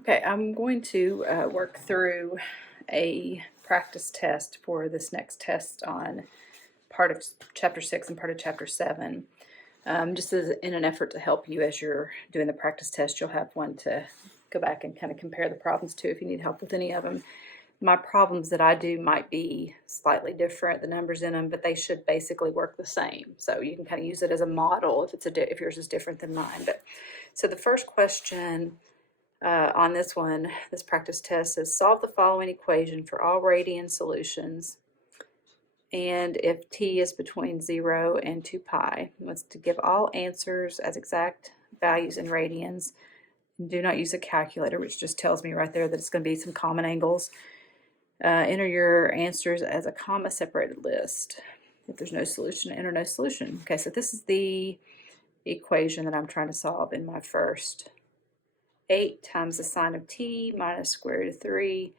Okay, I'm going to work through a practice test for this next test on part of Chapter 6 and part of Chapter 7. Just as in an effort to help you as you're doing the practice test, you'll have one to go back and kind of compare the problems to if you need help with any of them. My problems that I do might be slightly different, the numbers in them, but they should basically work the same. So you can kind of use it as a model if yours is different than mine. So the first question on this one, this practice test says solve the following equation for all radian solutions, and if t is between 0 and 2 pi. It wants to give all answers as exact values in radians. Do not use a calculator, which just tells me right there that it's going to be some common angles. Enter your answers as a comma separated list. If there's no solution, enter no solution. Okay, so this is the equation that I'm trying to solve in my first. 8 times the sine of t minus square root of 3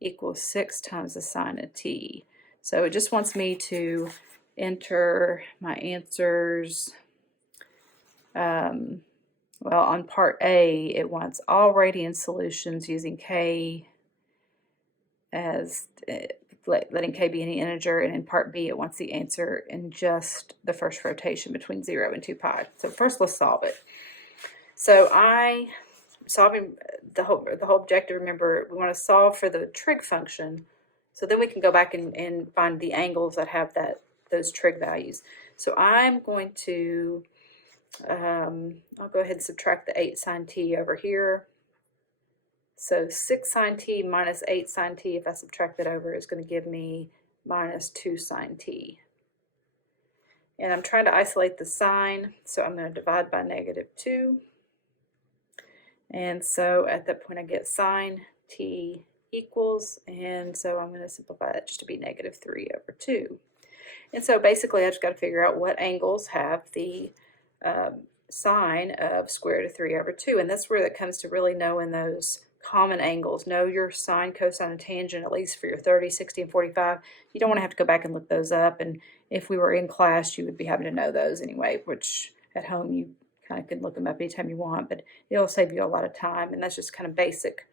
equals 6 times the sine of t. So it just wants me to enter my answers. Well, on part A, it wants all radian solutions using k as letting k be any integer, and in part B, it wants the answer in just the first rotation between 0 and 2 pi. So first, let's solve it. So solving the whole objective, remember, we want to solve for the trig function, so then we can go back and find the angles that have those trig values. So I'm going to I'll go ahead and subtract the 8 sine t over here. So 6 sine t minus 8 sine t, if I subtract that over, is going to give me minus 2 sine t. And I'm trying to isolate the sine, so I'm going to divide by -2. And so at that point I get sine t equals, and so I'm going to simplify that just to be -3 over 2. And so basically I just got to figure out what angles have the sine of square root of 3 over 2. And that's where it comes to really knowing those common angles. Know your sine, cosine, and tangent, at least for your 30, 60, and 45. You don't want to have to go back and look those up. And if we were in class, you would be having to know those anyway, which at home you kind of can look them up anytime you want, but it'll save you a lot of time. And that's just kind of basic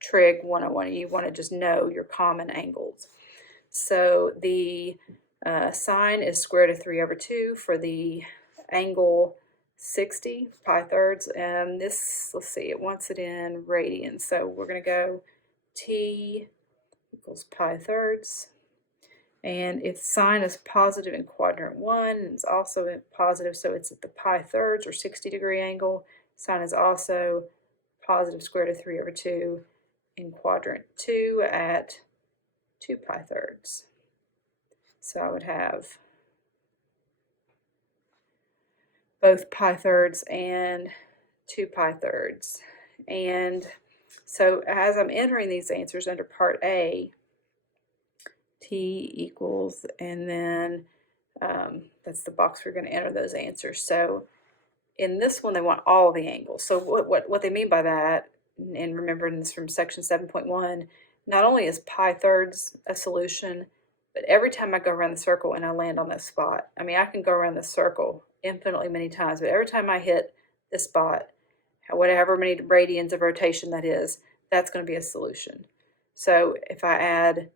trig 101. You want to just know your common angles. So the sine is square root of 3 over 2 for the angle 60 pi thirds, and this, let's see, it wants it in radians, so we're going to go t equals pi thirds, and if sine is positive in quadrant 1, it's also positive, so it's at the pi thirds or 60-degree angle. Sine is also positive square root of 3 over 2 in quadrant 2 at 2 pi thirds. So I would have both pi thirds and 2 pi thirds. And so as I'm entering these answers under part A, t equals, and then that's the box we're going to enter those answers. So in this one, they want all of the angles. So what they mean by that, and remembering this from section 7.1, not only is pi thirds a solution, but every time I go around the circle and I land on that spot, I mean, I can go around the circle infinitely many times, but every time I hit this spot, whatever many radians of rotation that is, that's going to be a solution. So if I add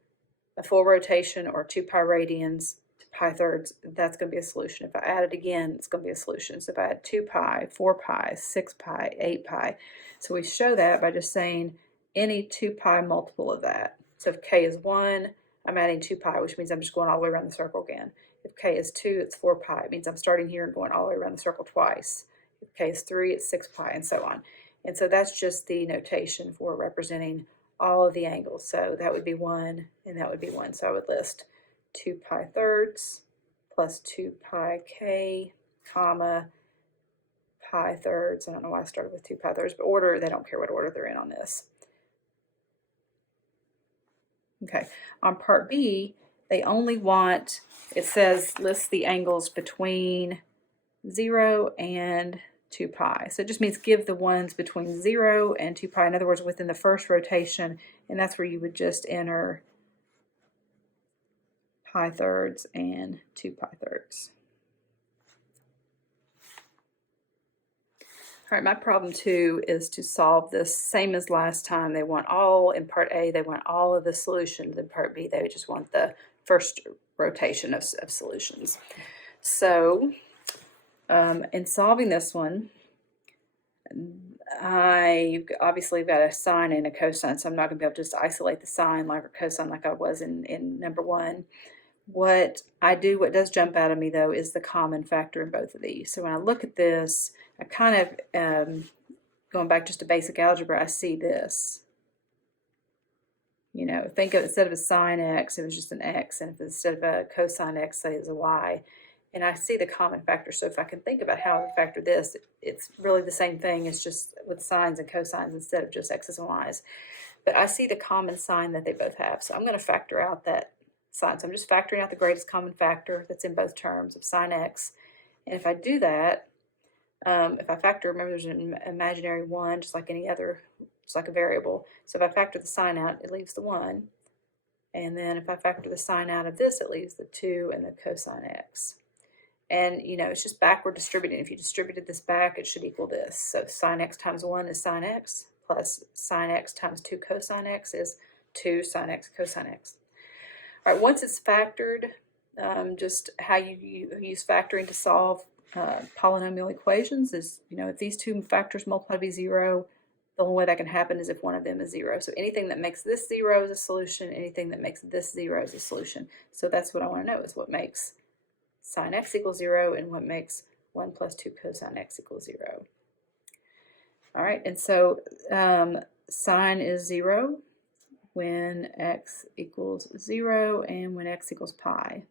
a full rotation or 2 pi radians to pi thirds, that's going to be a solution. If I add it again, it's going to be a solution. So if I add 2 pi, 4 pi, 6 pi, 8 pi. So we show that by just saying any 2 pi multiple of that. So if k is 1, I'm adding 2 pi, which means I'm just going all the way around the circle again. If k is 2, it's 4 pi. It means I'm starting here and going all the way around the circle twice. If k is 3, it's 6 pi, and so on. And so that's just the notation for representing all of the angles. So that would be 1, and that would be 1. So I would list 2 pi thirds plus 2 pi k, comma, pi thirds. I don't know why I started with 2 pi thirds, but order, they don't care what order they're in on this. Okay, on part B, they only want, it says list the angles between 0 and 2 pi. So it just means give the ones between 0 and 2 pi. In other words, within the first rotation, and that's where you would just enter pi thirds and 2 pi thirds. All right, my problem 2 is to solve this same as last time. They want all, in part A, they want all of the solutions. In part B, they just want the first rotation of solutions. So, in solving this one, I obviously got a sine and a cosine, so I'm not going to be able to just isolate the sine or cosine like I was in number 1. What does jump out at me though, is the common factor in both of these. So when I look at this, I kind of, going back just to basic algebra, I see this. You know, think of, instead of a sine x, it was just an x, and if instead of a cosine x, say it's a y. And I see the common factor. So if I can think about how to factor this, it's really the same thing. It's just with sines and cosines instead of just x's and y's. But I see the common sign that they both have. So I'm going to factor out that sign. So I'm just factoring out the greatest common factor that's in both terms of sine x. And if I do that, if I factor, remember there's an imaginary 1, just like any other, just like a variable. So if I factor the sine out, it leaves the 1. And then if I factor the sine out of this, it leaves the 2 and the cosine x. And, you know, it's just backward distributing. If you distributed this back, it should equal this. So sine x times 1 is sine x, plus sine x times 2 cosine x is 2 sine x cosine x. All right, once it's factored, just how you use factoring to solve polynomial equations is, you know, if these two factors multiply to be 0, the only way that can happen is if one of them is 0. So anything that makes this 0 is a solution, anything that makes this 0 is a solution. So that's what I want to know, is what makes sine x equals 0 and what makes 1 plus 2 cosine x equals 0. All right, and so sine is 0 when x equals 0 and when x equals pi.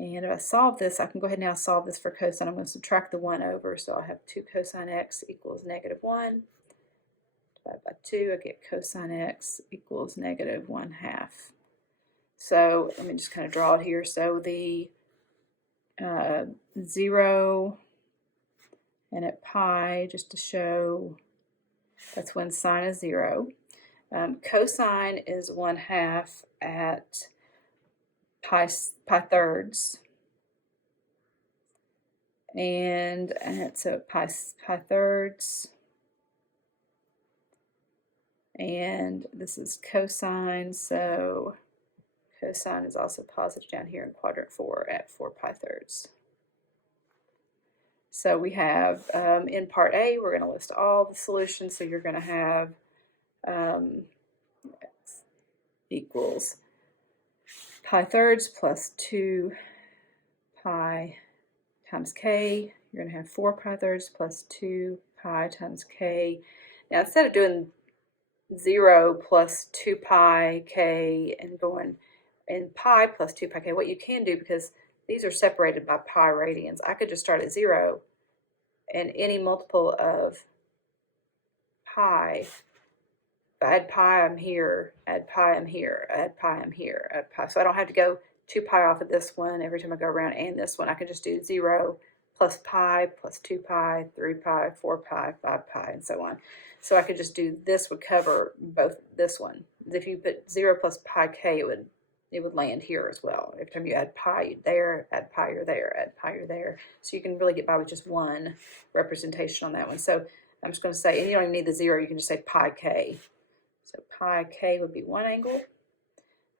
And if I solve this, I can go ahead now solve this for cosine. I'm going to subtract the 1 over, so I'll have 2 cosine x equals negative 1. Divided by 2, I get cosine x equals negative 1/2. So let me just kind of draw it here. So the 0 and at pi, just to show, that's when sine is 0. Cosine is 1/2 at pi thirds, and so pi thirds, and this is cosine, so cosine is also positive down here in quadrant 4 at 4 pi thirds. So we have, in part A, we're going to list all the solutions, so you're going to have x equals pi thirds plus 2 pi times k. You're going to have 4 pi thirds plus 2 pi times k. Now instead of doing 0 plus 2 pi k and going in pi plus 2 pi k, what you can do, because these are separated by pi radians, I could just start at 0 and any multiple of pi, add pi, I'm here, add pi, I'm here, add pi, I'm here, add pi. So I don't have to go 2 pi off of this one every time I go around and this one. I can just do 0 plus pi plus 2 pi, 3 pi, 4 pi, 5 pi, and so on. So I could just do, this would cover both this one. If you put 0 plus pi k, it would land here as well. Every time you add pi, you're there, add pi, you're there, add pi, you're there. So you can really get by with just one representation on that one. So I'm just going to say, and you don't even need the 0, you can just say pi k. So pi k would be one angle.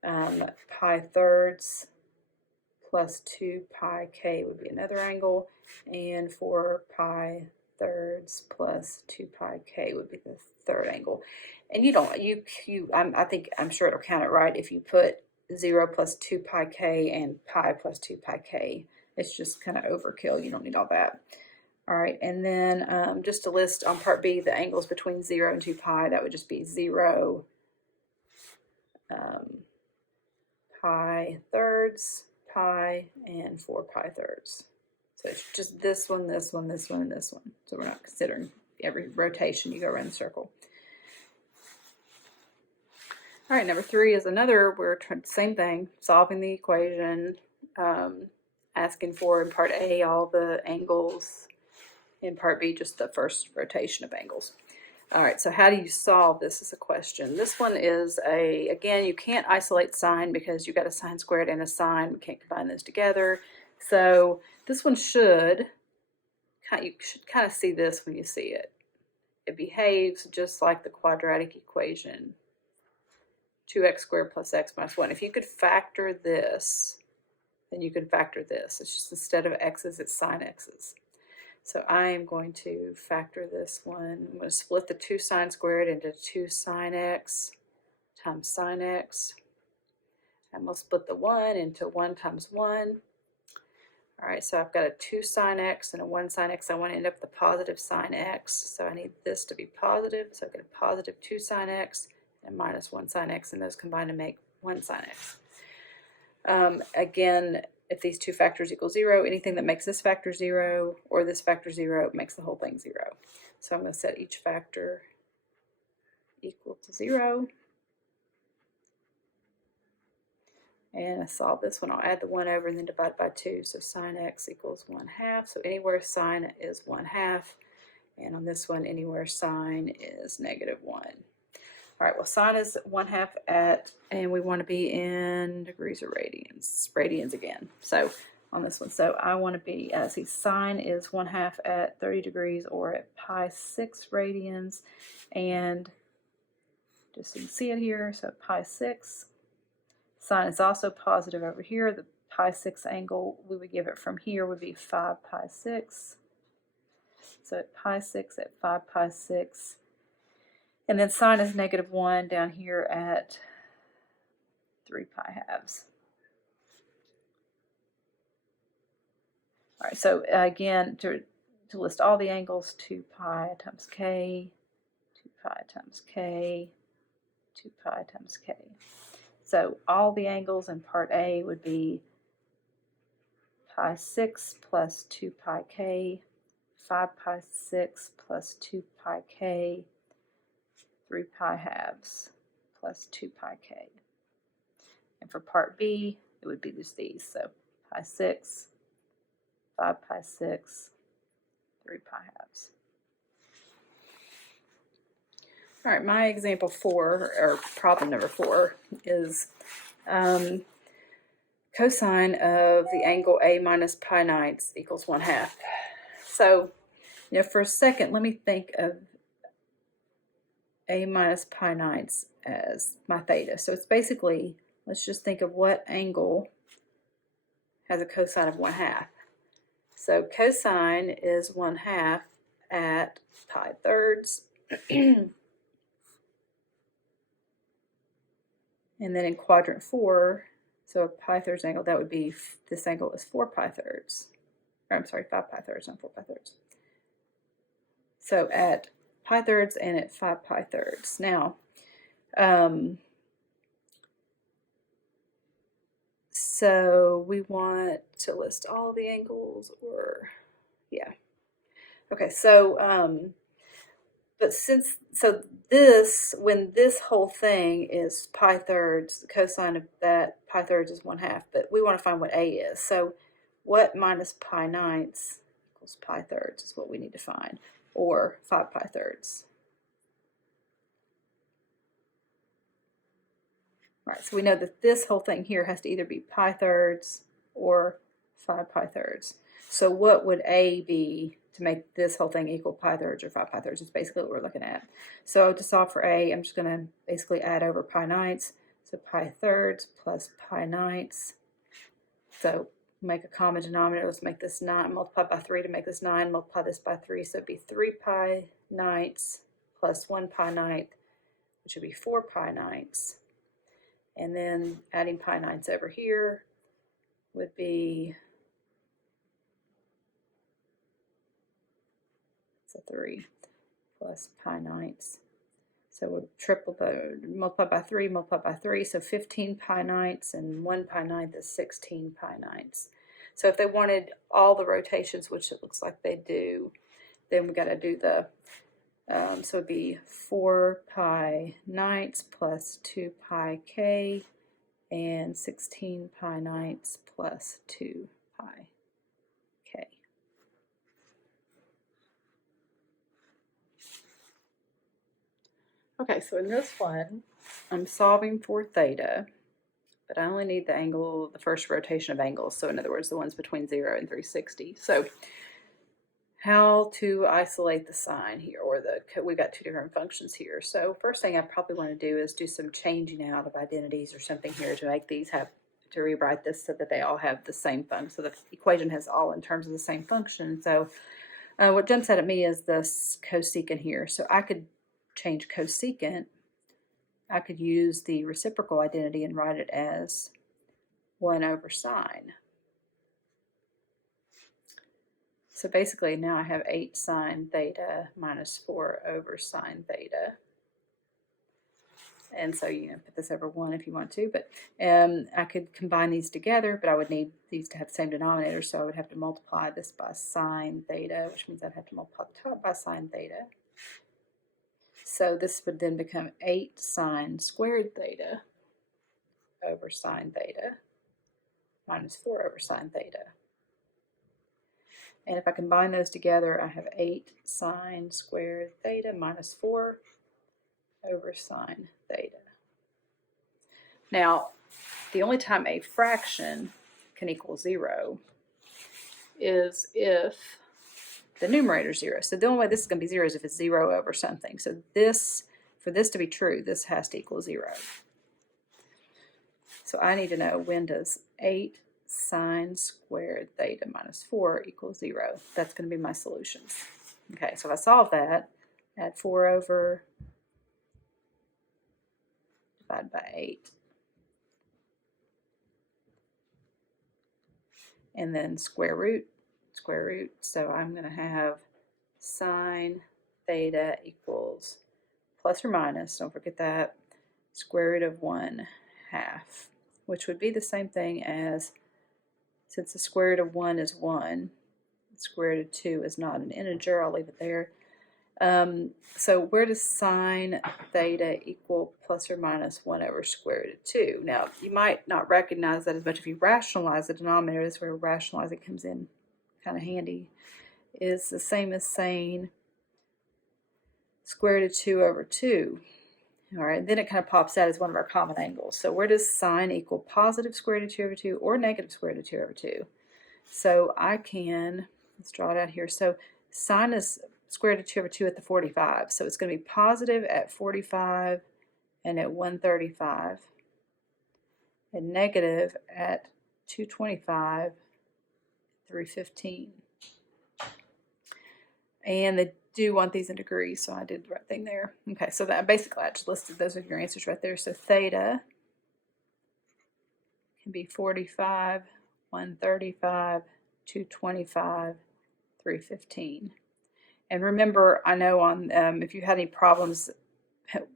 Pi thirds plus 2 pi k would be another angle. And 4 pi thirds plus 2 pi k would be the third angle. And I'm sure it'll count it right if you put 0 plus 2 pi k and pi plus 2 pi k. It's just kind of overkill. You don't need all that. All right, and then just to list on part B the angles between 0 and 2 pi, that would just be 0 pi thirds, pi, and 4 pi thirds. So it's just this one, this one, this one, and this one. So we're not considering every rotation you go around the circle. All right, number 3 is another, we're trying the same thing, solving the equation, asking for in part A all the angles, in part B just the first rotation of angles. All right, so how do you solve this is a question. This one is again, you can't isolate sine because you've got a sine squared and a sine. We can't combine those together. So this one should you should kind of see this when you see it. It behaves just like the quadratic equation, 2x squared plus x minus 1. If you could factor this, then you can factor this. It's just instead of x's, it's sine x's. So I am going to factor this one. I'm going to split the 2 sine squared into 2 sine x times sine x. And we'll split the 1 into 1 times 1. All right, so I've got a 2 sine x and a 1 sine x. I want to end up with a positive sine x. So I need this to be positive. So I get a positive 2 sine x and minus 1 sine x, and those combine to make 1 sine x. Again, if these two factors equal 0, anything that makes this factor 0 or this factor 0 makes the whole thing 0. So I'm going to set each factor equal to 0. And I solve this one. I'll add the 1 over and then divide by 2. So sine x equals 1/2. So anywhere sine is 1/2. And on this one, anywhere sine is -1. All right, well, sine is 1/2 at, and we want to be in degrees or radians. Radians again. So on this one, so I want to be, see, sine is 1/2 at 30 degrees or at pi 6 radians. And just so you can see it here, so pi 6. Sine is also positive over here. The pi 6 angle we would give it from here would be 5 pi 6. So at pi 6 at 5 pi 6. And then sine is -1 down here at 3 pi halves. All right, so again, to list all the angles, 2 pi times k, 2 pi times k, 2 pi times k. So all the angles in part A would be pi 6 plus 2 pi k, 5 pi 6 plus 2 pi k, 3 pi halves plus 2 pi k. And for part B, it would be just these. So pi 6, 5 pi 6, 3 pi halves. All right, my example 4, or problem number 4, is cosine of the angle A minus pi 9 equals 1/2. So, for a second, let me think of A minus pi 9 as my theta. So it's basically, let's just think of what angle has a cosine of 1/2. So cosine is 1/2 at pi thirds. And then in quadrant 4, so a pi thirds angle, that would be, this angle is 4 pi thirds. Or I'm sorry, 5 pi thirds, not 4 pi thirds. So at pi thirds and at 5 pi thirds. Now, so we want to list all the angles, or, yeah. Okay, so, but so this, when this whole thing is pi thirds, the cosine of that pi thirds is 1/2, but we want to find what A is. So what minus pi 9 equals pi thirds is what we need to find, or 5 pi thirds. All right, so we know that this whole thing here has to either be pi thirds or 5 pi thirds. So what would A be to make this whole thing equal pi thirds or 5 pi thirds? Is basically what we're looking at. So to solve for A, I'm just going to basically add over pi 9. So pi thirds plus pi 9. So make a common denominator. Let's make this 9, multiply by 3 to make this 9, multiply this by 3. So it'd be 3 pi 9 plus 1 pi 9, which would be 4 pi 9. And then adding pi 9 over here would be, so 3 plus pi 9. So we'll triple the, multiply by 3, multiply by 3. So 15 pi 9 and 1 pi 9 is 16 pi 9. So if they wanted all the rotations, which it looks like they do, then we got to do the, so it'd be 4 pi 9 plus 2 pi k and 16 pi 9 plus 2 pi k. Okay, so in this one, I'm solving for theta, but I only need the angle, the first rotation of angles. So in other words, the ones between 0 and 360. So how to isolate the sine here, or we've got two different functions here. So first thing I probably want to do is do some changing out of identities or something here to make these to rewrite this so that they all have the same function. So the equation has all in terms of the same function. So what jumps out at me is this cosecant here. So I could change cosecant. I could use the reciprocal identity and write it as 1 over sine. So basically now I have 8 sine theta minus 4 over sine theta. And so you put this over 1 if you want to, but I could combine these together, but I would need these to have the same denominator, so I would have to multiply this by sine theta, which means I'd have to multiply the top by sine theta. So this would then become 8 sine squared theta over sine theta minus 4 over sine theta. And if I combine those together, I have 8 sine squared theta minus 4 over sine theta. Now, the only time a fraction can equal 0 is if the numerator is 0. So the only way this is going to be 0 is if it's 0 over something. So for this to be true, this has to equal 0. So I need to know, when does 8 sine squared theta minus 4 equal 0? That's going to be my solutions. Okay, so if I solve that, add 4 over, divide by 8. And then square root. So I'm going to have sine theta equals plus or minus, don't forget that, square root of 1/2, which would be the same thing as, since the square root of 1 is 1, the square root of 2 is not an integer, I'll leave it there. So where does sine theta equal plus or minus 1 over square root of 2? Now, you might not recognize that as much if you rationalize the denominator. This is where rationalizing comes in kind of handy. Is the same as saying square root of 2 over 2. All right, then it kind of pops out as one of our common angles. So where does sine equal positive square root of 2 over 2 or negative square root of 2 over 2? So I can, let's draw it out here. So sine is square root of 2 over 2 at the 45. So it's going to be positive at 45 and at 135, and negative at 225 through 15. And they do want these in degrees, so I did the right thing there. Okay, so that basically I just listed those are your answers right there. So theta can be 45, 135, 225, 315. And remember, I know on if you had any problems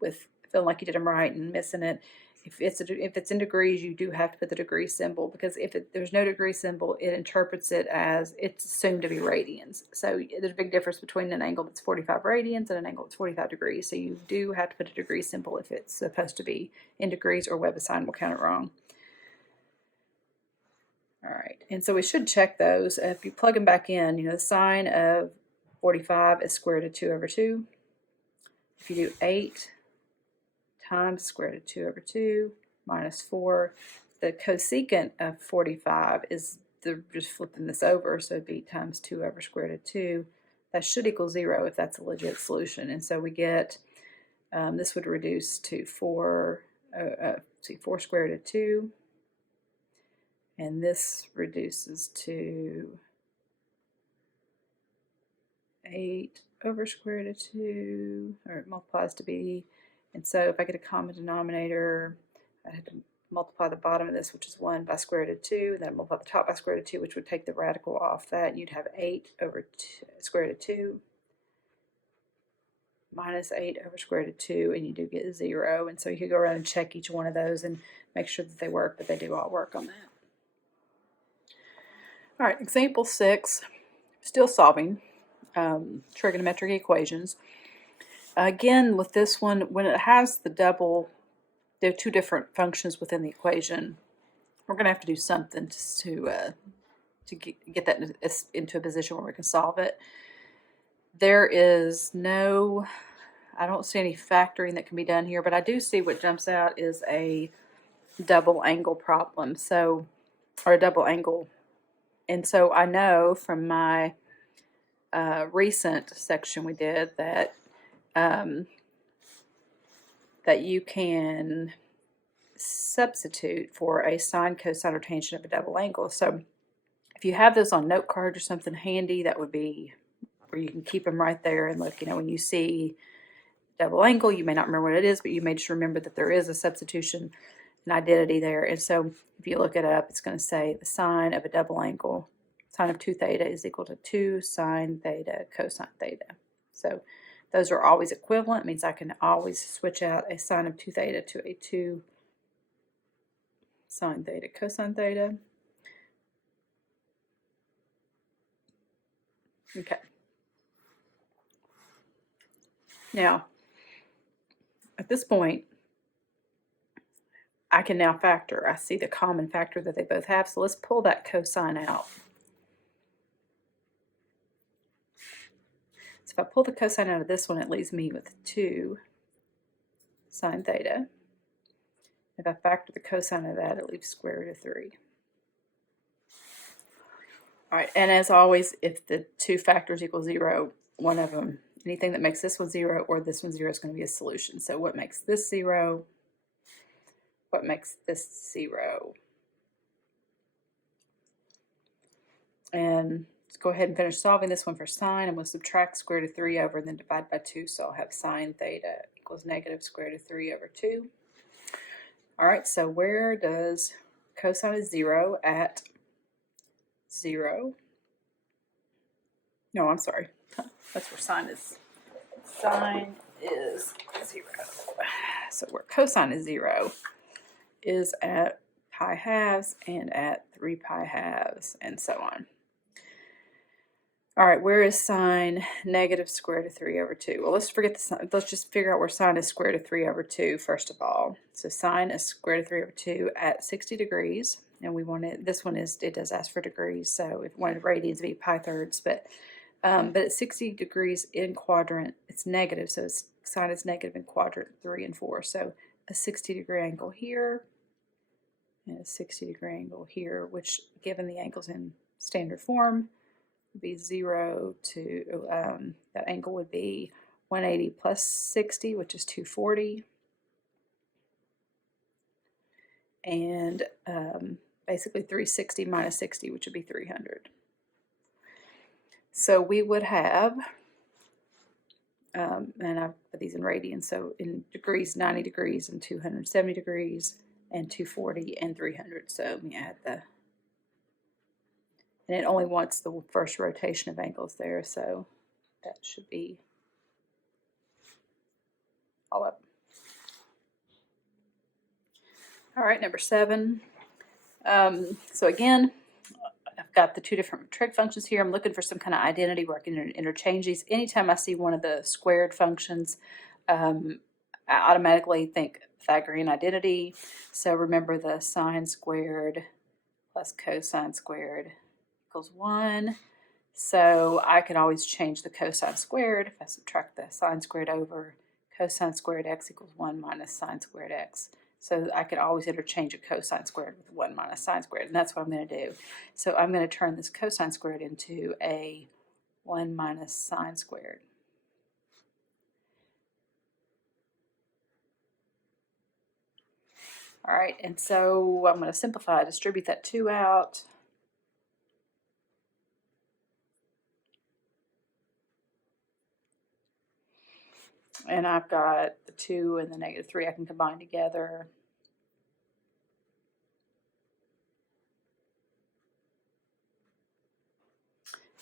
with feeling like you did them right and missing it, if it's in degrees, you do have to put the degree symbol, because if there's no degree symbol, it interprets it as it's assumed to be radians. So there's a big difference between an angle that's 45 radians and an angle that's 45 degrees. So you do have to put a degree symbol if it's supposed to be in degrees, or WebAssign will count it wrong. All right, and so we should check those. If you plug them back in, the sine of 45 is square root of 2 over 2. If you do 8 times square root of 2 over 2 minus 4, the cosecant of 45 is just flipping this over, so it'd be times 2 over square root of 2. That should equal 0 if that's a legit solution. And so we get, this would reduce to 4 square root of 2. And this reduces to 8 over square root of 2, or it multiplies to b. And so if I get a common denominator, I have to multiply the bottom of this, which is 1, by square root of 2, and then multiply the top by square root of 2, which would take the radical off that, and you'd have 8 over square root of 2 minus 8 over square root of 2, and you do get 0. And so you could go around and check each one of those and make sure that they work, but they do all work on that. All right, example 6, still solving trigonometric equations. Again, with this one, when it has there are two different functions within the equation, we're going to have to do something to get that into a position where we can solve it. There is I don't see any factoring that can be done here, but I do see what jumps out is a double angle problem, or a double angle. And so I know from my recent section we did that that you can substitute for a sine, cosine, or tangent of a double angle. So if you have those on note cards or something handy, that would be where you can keep them right there and look, when you see double angle, you may not remember what it is, but you may just remember that there is a substitution, an identity there. And so if you look it up, it's going to say the sine of a double angle, sine of 2 theta is equal to 2 sine theta cosine theta. So those are always equivalent. It means I can always switch out a sine of 2 theta to a 2 sine theta cosine theta. Okay. Now, at this point, I can now factor. I see the common factor that they both have, so let's pull that cosine out. So if I pull the cosine out of this one, it leaves me with 2 sine theta. If I factor the cosine of that, it leaves square root of 3. All right, and as always, if the two factors equal 0, one of them, anything that makes this one 0 or this one 0 is going to be a solution. So what makes this 0? What makes this 0? And let's go ahead and finish solving this one for sine. I'm going to subtract square root of 3 over and then divide by 2. So I'll have sine theta equals negative square root of 3 over 2. All right, so where does cosine is 0 at 0? No, I'm sorry. That's where sine is. Sine is 0. So where cosine is 0 is at pi halves and at 3 pi halves and so on. All right, where is sine negative square root of 3 over 2? Well, let's forget the sine. Let's just figure out where sine is square root of 3 over 2 first of all. So sine is square root of 3 over 2 at 60 degrees. And we want it, this one is, it does ask for degrees, so if we wanted radians to be pi thirds, but at 60 degrees in quadrant, it's negative, so sine is negative in quadrant 3 and 4. So a 60-degree angle here and a 60-degree angle here, which given the angles in standard form would be 0 to, that angle would be 180 plus 60, which is 240. And basically 360 minus 60, which would be 300. So we would have, and I've put these in radians, so in degrees, 90 degrees and 270 degrees and 240 and 300. So let me add the, and it only wants the first rotation of angles there, so that should be all up. All right, number 7. So again, I've got the two different trig functions here. I'm looking for some kind of identity where I can interchange these. Anytime I see one of the squared functions, I automatically think Pythagorean identity. So remember the sine squared plus cosine squared equals 1. So I can always change the cosine squared. If I subtract the sine squared over cosine squared x equals 1 minus sine squared x. So I could always interchange a cosine squared with 1 minus sine squared, and that's what I'm going to do. So I'm going to turn this cosine squared into a 1 minus sine squared. All right, and so I'm going to simplify, distribute that 2 out. And I've got the 2 and the negative 3 I can combine together.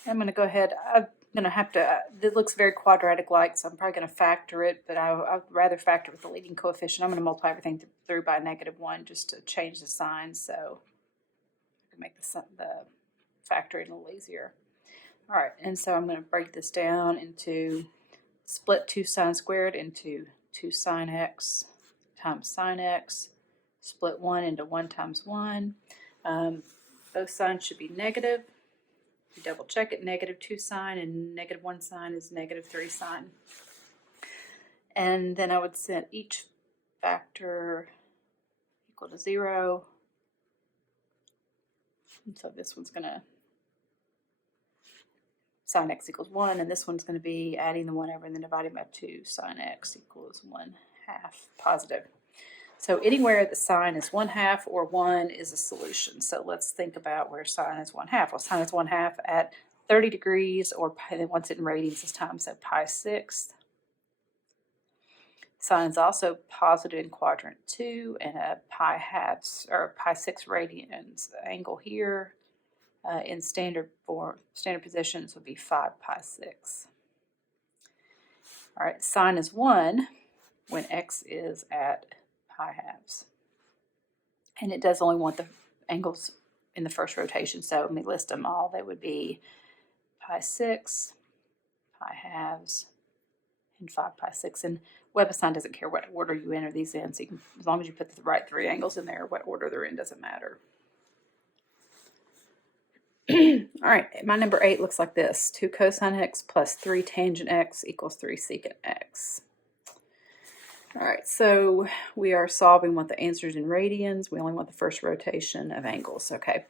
I'm going to go ahead, I'm going to have to, it looks very quadratic-like, so I'm probably going to factor it, but I'd rather factor with the leading coefficient. I'm going to multiply everything through by -1 just to change the sign, so I can make the factoring a little easier. All right, and so I'm going to break this down into, split 2 sine squared into 2 sine x times sine x, split 1 into 1 times 1. Both signs should be negative. You double check it, -2 sine and -1 sine is -3 sine. And then I would set each factor equal to 0. And so this one's going to sine x equals 1, and this one's going to be adding the 1 over and then dividing by 2, sine x equals 1/2 positive. So anywhere the sine is 1/2 or 1 is a solution. So let's think about where sine is 1/2. Well, sine is 1/2 at 30 degrees, or once it in radians this time, so pi 6. Sine is also positive in quadrant 2, and a pi halves or pi 6 radians angle here in standard positions would be 5 pi 6. All right, sine is 1 when x is at pi halves. And it does only want the angles in the first rotation, so let me list them all. They would be pi 6, pi halves, and 5 pi 6. And WebAssign doesn't care what order you enter these in, so you can, as long as you put the right 3 angles in there, what order they're in doesn't matter. All right, my number 8 looks like this. 2 cosine x plus 3 tangent x equals 3 secant x. All right, so we are solving what the answer is in radians. We only want the first rotation of angles. Okay.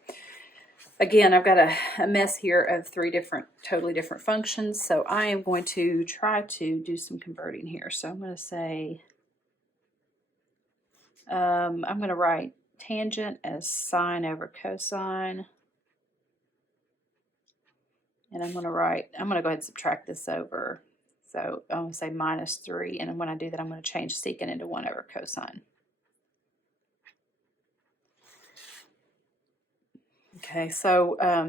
Again, I've got a mess here of 3 totally different functions. So I am going to try to do some converting here. So I'm going to say, I'm going to write tangent as sine over cosine. And I'm going to go ahead and subtract this over. So I'm going to say minus 3, and when I do that, I'm going to change secant into 1 over cosine. Okay, so let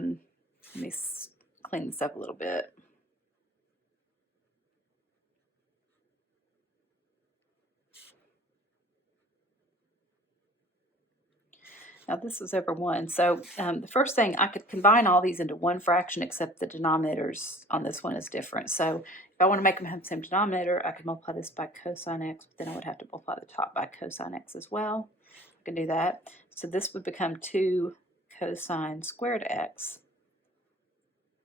me clean this up a little bit. Now this is over 1. So the first thing, I could combine all these into one fraction, except the denominators on this one is different. So if I want to make them have the same denominator, I could multiply this by cosine x, but then I would have to multiply the top by cosine x as well. I can do that. So this would become 2 cosine squared x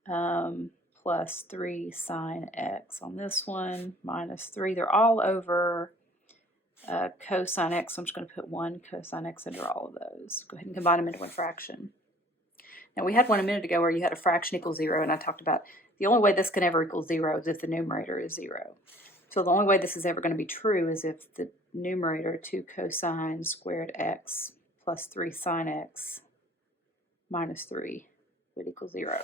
plus 3 sine x on this one, minus 3. They're all over cosine x, so I'm just going to put 1 cosine x under all of those. Go ahead and combine them into one fraction. Now we had one a minute ago where you had a fraction equal 0, and I talked about the only way this can ever equal 0 is if the numerator is 0. So the only way this is ever going to be true is if the numerator, 2 cosine squared x plus 3 sine x minus 3 would equal 0.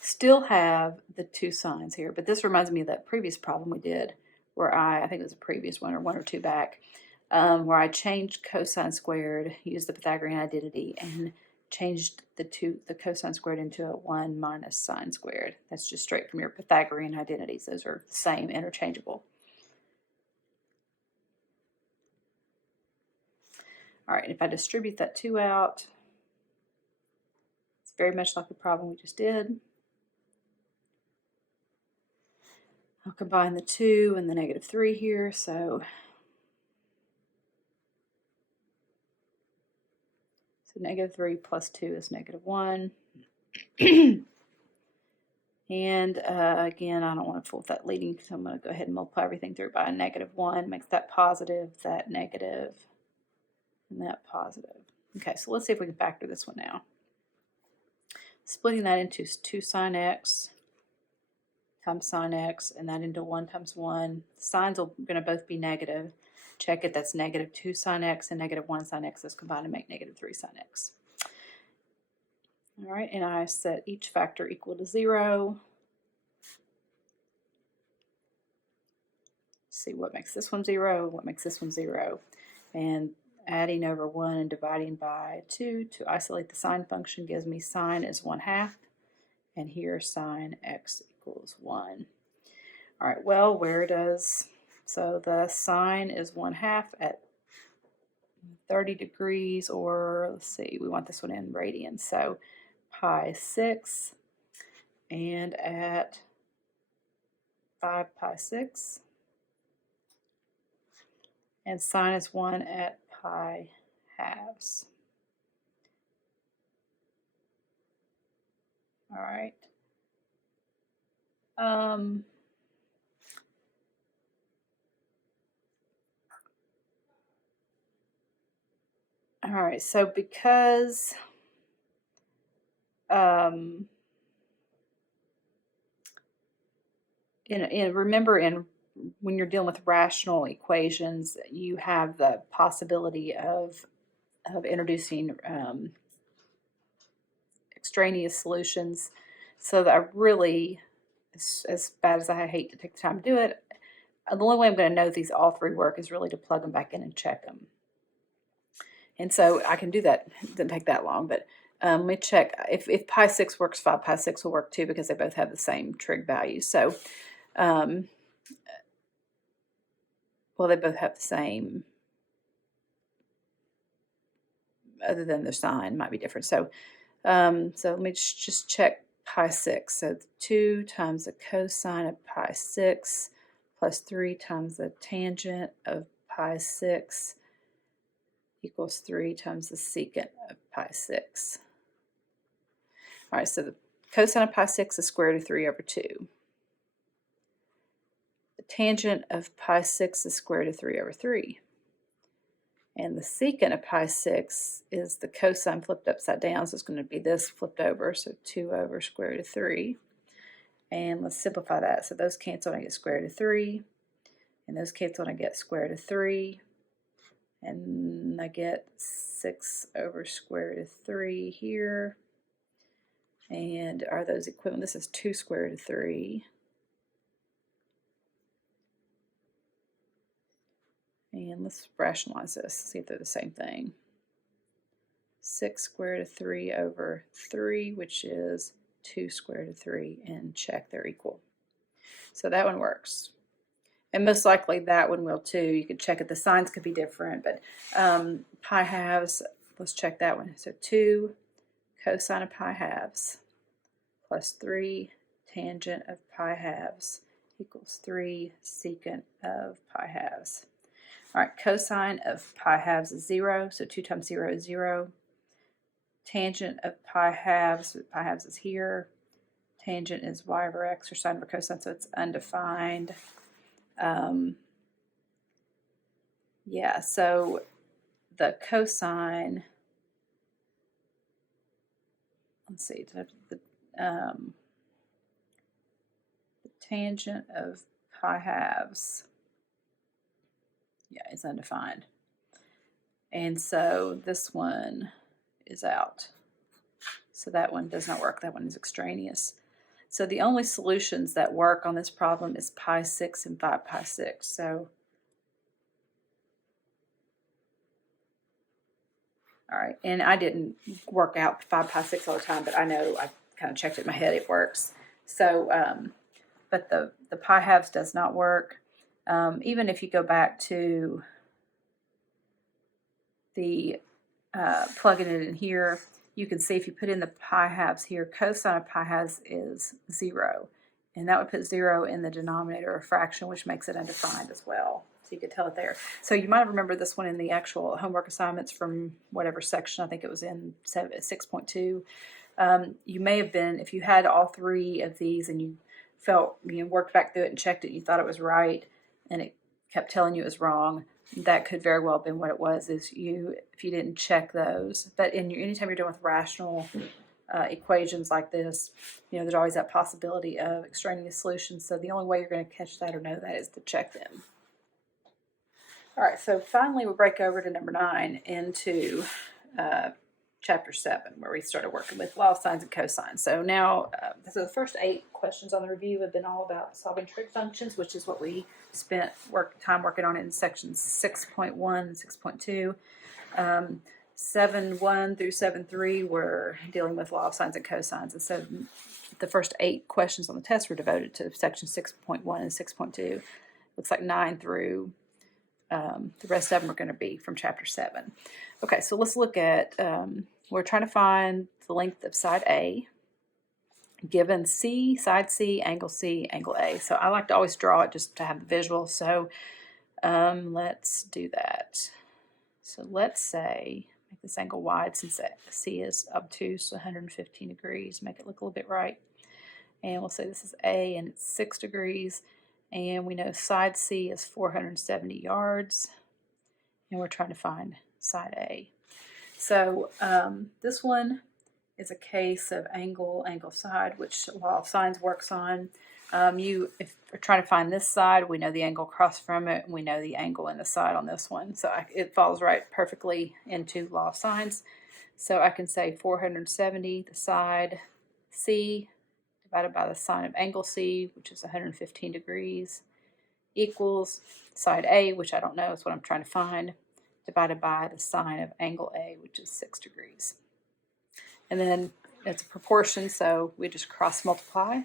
Still have the 2 sines here, but this reminds me of that previous problem we did where I think it was a previous one or 1 or 2 back, where I changed cosine squared, used the Pythagorean identity, and changed the cosine squared into a 1 minus sine squared. That's just straight from your Pythagorean identities. Those are the same, interchangeable. All right, if I distribute that 2 out, it's very much like the problem we just did. I'll combine the 2 and the negative 3 here, so negative 3 plus 2 is negative 1. And again, I don't want to fool with that leading, so I'm going to go ahead and multiply everything through by a negative 1, makes that positive, that negative, and that positive. Okay, so let's see if we can factor this one now. Splitting that into 2 sine x times sine x, and that into 1 times 1. Signs are going to both be negative. Check it, that's negative 2 sine x and negative 1 sine x. Those combine to make negative 3 sine x. All right, and I set each factor equal to 0. See what makes this one 0, what makes this one 0. And adding over 1 and dividing by 2 to isolate the sine function gives me sine is 1/2. And here sine x equals 1. All right, well, so the sine is 1/2 at 30 degrees, or let's see, we want this one in radians. So pi 6, and at 5 pi 6. And sine is 1 at pi halves. All right. All right, so because remember, when you're dealing with rational equations, you have the possibility of introducing extraneous solutions. So that I really, as bad as I hate to take the time to do it, the only way I'm going to know these all three work is really to plug them back in and check them. And so I can do that. It doesn't take that long, but let me check. If pi 6 works, 5 pi 6 will work too, because they both have the same trig value. So, well, they both have the same, other than their sign might be different. So, so let me just check pi 6. So 2 times the cosine of pi 6 plus 3 times the tangent of pi 6 equals 3 times the secant of pi 6. All right, so the cosine of pi 6 is square root of 3 over 2. The tangent of pi 6 is square root of 3 over 3. And the secant of pi 6 is the cosine flipped upside down, so it's going to be this flipped over, so 2 over square root of 3. And let's simplify that. So those cancel and I get square root of 3. And those cancel and I get square root of 3. And I get 6 over square root of 3 here. And are those equivalent? This is 2 square root of 3. And let's rationalize this, see if they're the same thing. 6 square root of 3 over 3, which is 2 square root of 3, and check they're equal. So that one works. And most likely that one will too. You could check it. The signs could be different, but pi halves, let's check that one. So 2 cosine of pi halves plus 3 tangent of pi halves equals 3 secant of pi halves. All right, cosine of pi halves is 0, so 2 times 0 is 0. Tangent of pi halves is here. Tangent is y over x, or sine over cosine, so it's undefined. Yeah, so the cosine, let's see, the tangent of pi halves, yeah, it's undefined. And so this one is out. So that one does not work. That one is extraneous. So the only solutions that work on this problem is pi 6 and 5 pi 6. So, all right, and I didn't work out 5 pi 6 all the time, but I know I kind of checked it in my head, it works. So, but the pi halves does not work. Even if you go back to the plugging it in here, you can see if you put in the pi halves here, cosine of pi halves is 0. And that would put 0 in the denominator of fraction, which makes it undefined as well. So you could tell it there. So you might remember this one in the actual homework assignments from whatever section. I think it was in 6.2. You may have been, if you had all three of these and you felt, worked back through it and checked it, you thought it was right, and it kept telling you it was wrong, that could very well have been what it was, is if you didn't check those. But anytime you're dealing with rational equations like this, there's always that possibility of extraneous solutions. So the only way you're going to catch that or know that is to check them. All right, so finally we'll break over to number 9 into chapter 7, where we started working with law of sines and cosines. So now, so the first 8 questions on the review have been all about solving trig functions, which is what we spent time working on in sections 6.1 and 6.2. 7.1 through 7.3 were dealing with law of sines and cosines. And so the first 8 questions on the test were devoted to section 6.1 and 6.2. Looks like 9 through the rest of them are going to be from chapter 7. Okay, so let's look at, we're trying to find the length of side A, given C, side C, angle A. So I like to always draw it just to have the visual. So let's do that. So let's say, make this angle wide since C is obtuse, 115 degrees, make it look a little bit right. And we'll say this is A and it's 6 degrees. And we know side C is 470 yards. And we're trying to find side A. So this one is a case of angle, angle, side, which law of sines works on. If we're trying to find this side, we know the angle across from it, and we know the angle in the side on this one. So it falls right perfectly into law of sines. So I can say 470, the side C, divided by the sine of angle C, which is 115 degrees, equals side A, which I don't know, is what I'm trying to find, divided by the sine of angle A, which is 6 degrees. And then it's a proportion, so we just cross multiply.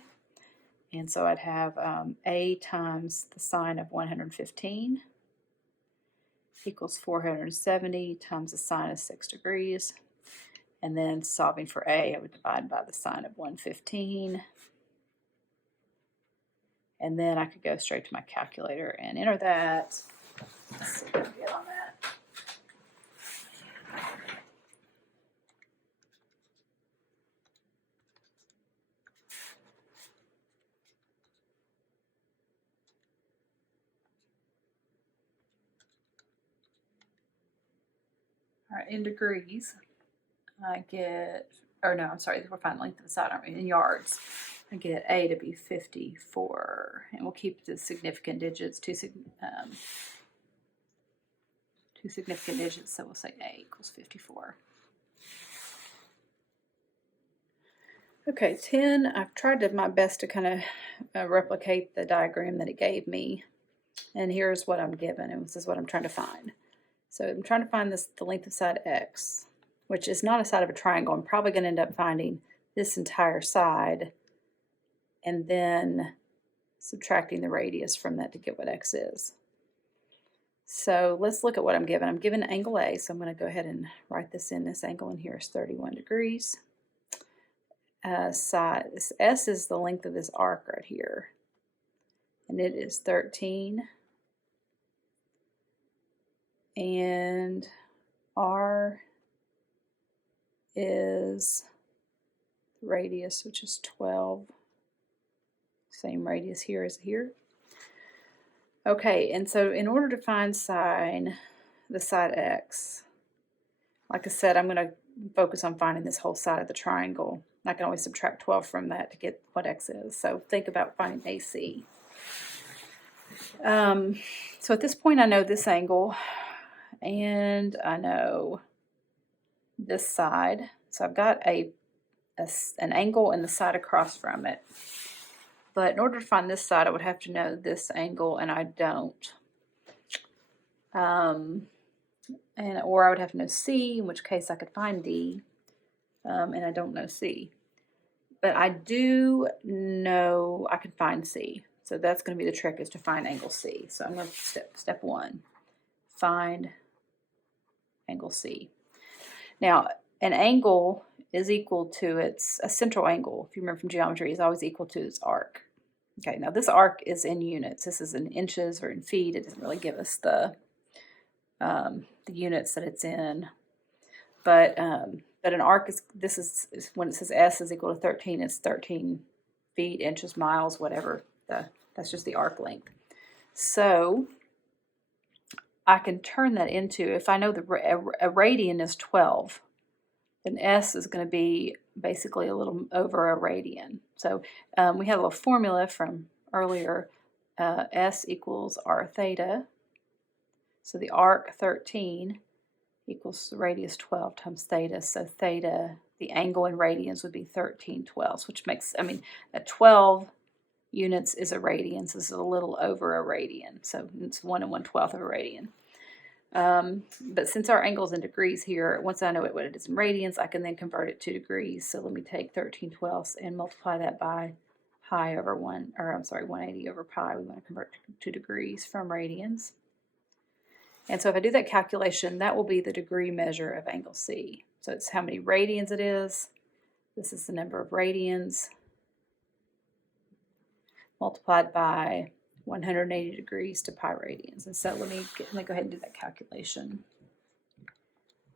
And so I'd have A times the sine of 115 equals 470 times the sine of 6 degrees. And then solving for A, I would divide by the sine of 115. And then I could go straight to my calculator and enter that. Let's see what I get on that. All right, in degrees, I get, or no, I'm sorry, we're finding length of the side, aren't we? In yards, I get A to be 54, and we'll keep the significant digits, two significant digits, so we'll say A equals 54. Okay, 10, I've tried my best to kind of replicate the diagram that it gave me, and here's what I'm given, and this is what I'm trying to find. So I'm trying to find the length of side X, which is not a side of a triangle. I'm probably going to end up finding this entire side and then subtracting the radius from that to get what X is. So let's look at what I'm given. I'm given angle A, so I'm going to go ahead and write this in. This angle in here is 31 degrees. This S is the length of this arc right here, and it is 13. And R is the radius, which is 12. Same radius here as here. Okay, and so in order to find the side X, like I said, I'm going to focus on finding this whole side of the triangle. I can always subtract 12 from that to get what X is. So think about finding AC. So at this point, I know this angle, and I know this side. So I've got an angle and the side across from it. But in order to find this side, I would have to know this angle, and I don't. Or I would have to know C, in which case I could find D, and I don't know C. But I do know I can find C. So that's going to be the trick, is to find angle C. So I'm going to step 1, find angle C. Now, an angle is equal to a central angle, if you remember from geometry, is always equal to its arc. Okay, now this arc is in units. This is in inches or in feet. It doesn't really give us the units that it's in. But an arc is when it says S is equal to 13, it's 13 feet, inches, miles, whatever. That's just the arc length. So I can turn that into, if I know a radian is 12, then S is going to be basically a little over a radian. So we have a little formula from earlier. S equals r theta. So the arc 13 equals the radius 12 times theta. So theta, the angle in radians would be 13/12, which makes, at 12 units is a radian. So this is a little over a radian. So it's 1 1/12 of a radian. But since our angle's in degrees here, once I know what it is in radians, I can then convert it to degrees. So let me take 13/12 and multiply that by pi over 180 over pi. We want to convert to degrees from radians. And so if I do that calculation, that will be the degree measure of angle C. So it's how many radians it is. This is the number of radians multiplied by 180 degrees to pi radians. And so let me go ahead and do that calculation.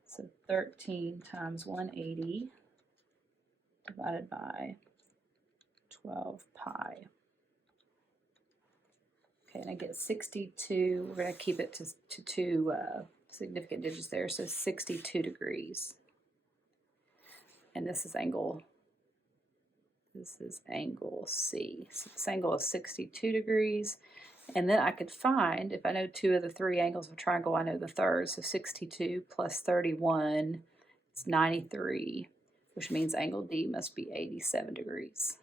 So 13 times 180 divided by 12 pi. Okay, and I get 62. We're going to keep it to two significant digits there, so 62 degrees. and this is angle C. So this angle is 62 degrees. And then I could find, if I know two of the three angles of a triangle, I know the third. So 62 plus 31, it's 93, which means angle D must be 87 degrees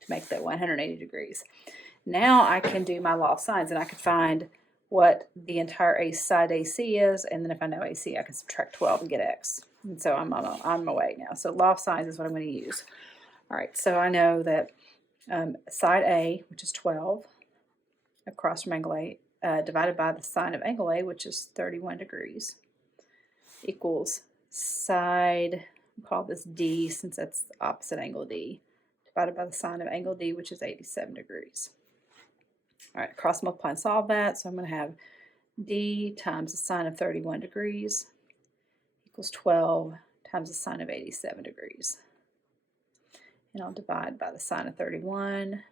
to make that 180 degrees. Now I can do my law of sines, and I can find what the entire side AC is, and then if I know AC, I can subtract 12 and get X. And so I'm on my way now. So law of sines is what I'm going to use. All right, so I know that side A, which is 12, across from angle A, divided by the sine of angle A, which is 31 degrees, equals side, we'll call this D since that's the opposite angle D, divided by the sine of angle D, which is 87 degrees. All right, cross multiply and solve that. So I'm going to have D times the sine of 31 degrees equals 12 times the sine of 87 degrees. And I'll divide by the sine of 31.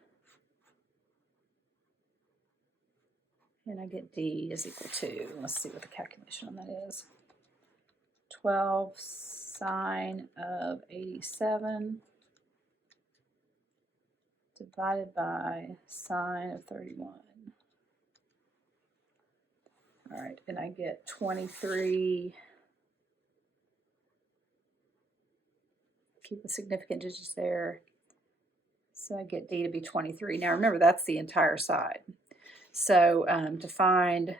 And I get D is equal to, let's see what the calculation on that is. 12 sine of 87 divided by sine of 31. All right, and I get 23. Keep the significant digits there. So I get D to be 23. Now remember, that's the entire side. So to find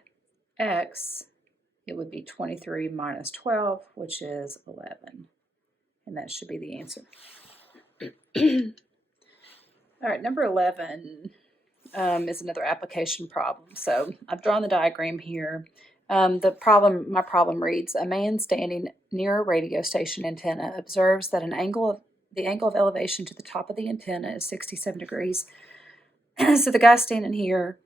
X, it would be 23 minus 12, which is 11. And that should be the answer. All right, number 11 is another application problem. So I've drawn the diagram here. My problem reads, a man standing near a radio station antenna observes that the angle of elevation to the top of the antenna is 67 degrees. So the guy standing here,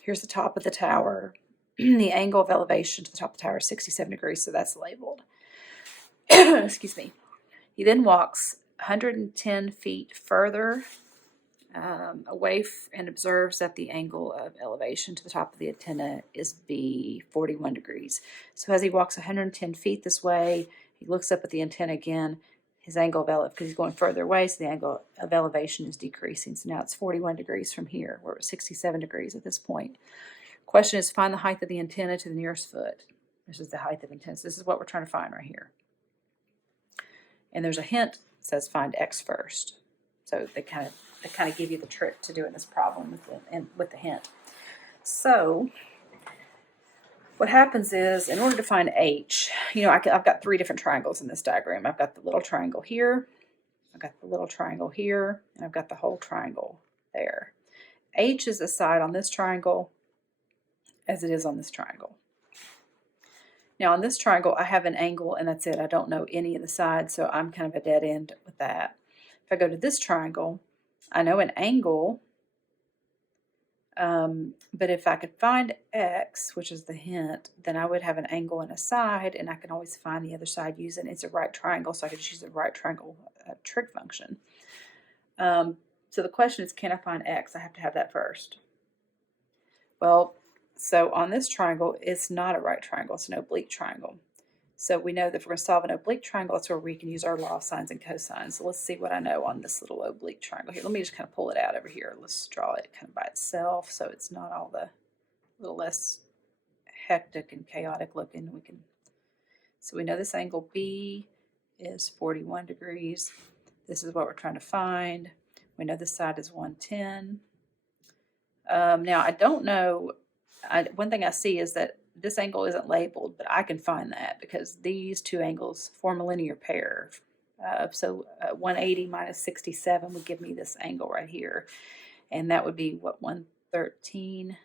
here's the top of the tower. The angle of elevation to the top of the tower is 67 degrees, so that's labeled. Excuse me. He then walks 110 feet further away and observes that the angle of elevation to the top of the antenna is B, 41 degrees. So as he walks 110 feet this way, he looks up at the antenna again. His angle of elevation, because he's going further away, so the angle of elevation is decreasing. So now it's 41 degrees from here. We're at 67 degrees at this point. Question is, find the height of the antenna to the nearest foot. This is the height of antenna. So this is what we're trying to find right here. And there's a hint that says find X first. So they kind of give you the trick to doing this problem with the hint. So what happens is, in order to find H, I've got three different triangles in this diagram. I've got the little triangle here, I've got the little triangle here, and I've got the whole triangle there. H is the side on this triangle as it is on this triangle. Now on this triangle, I have an angle, and that's it. I don't know any of the sides, so I'm kind of a dead end with that. If I go to this triangle, I know an angle, but if I could find X, which is the hint, then I would have an angle and a side, and I can always find the other side using it's a right triangle, so I could use the right triangle trig function. So the question is, can I find X? I have to have that first. Well, so on this triangle, it's not a right triangle, it's an oblique triangle. So we know that if we're going to solve an oblique triangle, that's where we can use our law of sines and cosines. So let's see what I know on this little oblique triangle here. Let me just kind of pull it out over here. Let's draw it kind of by itself so it's not all the little less hectic and chaotic looking. So we know this angle B is 41 degrees. This is what we're trying to find. We know this side is 110. Now I don't know, one thing I see is that this angle isn't labeled, but I can find that because these two angles form a linear pair. So 180 minus 67 would give me this angle right here. And that would be, what, 113?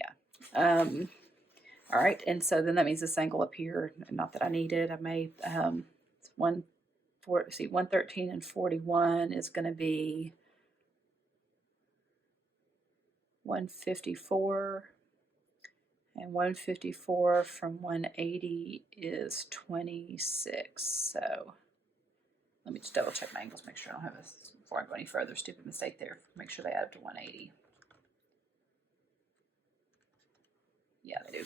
Yeah. All right, and so then that means this angle up here, not that I need it, I may, 113 and 41 is going to be 154. And 154 from 180 is 26. So let me just double check my angles, make sure I don't have before I go any further, stupid mistake there. Make sure they add up to 180. Yeah, they do.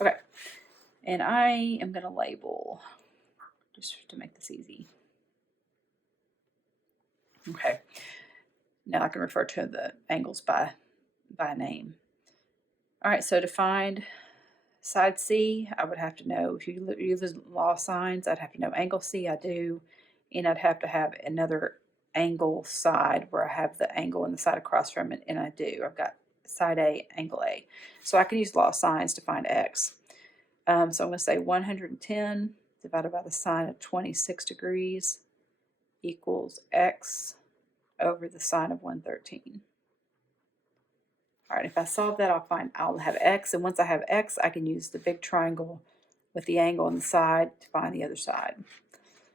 Okay. And I am going to label just to make this easy. Okay, now I can refer to the angles by name. All right, so to find side C, I would have to know, if you use law of sines, I'd have to know angle C, I do, and I'd have to have another angle side where I have the angle and the side across from it, and I do. I've got side A, angle A. So I can use law of sines to find X. So I'm going to say 110 divided by the sine of 26 degrees equals X over the sine of 113. All right, if I solve that, I'll have X, and once I have X, I can use the big triangle with the angle on the side to find the other side.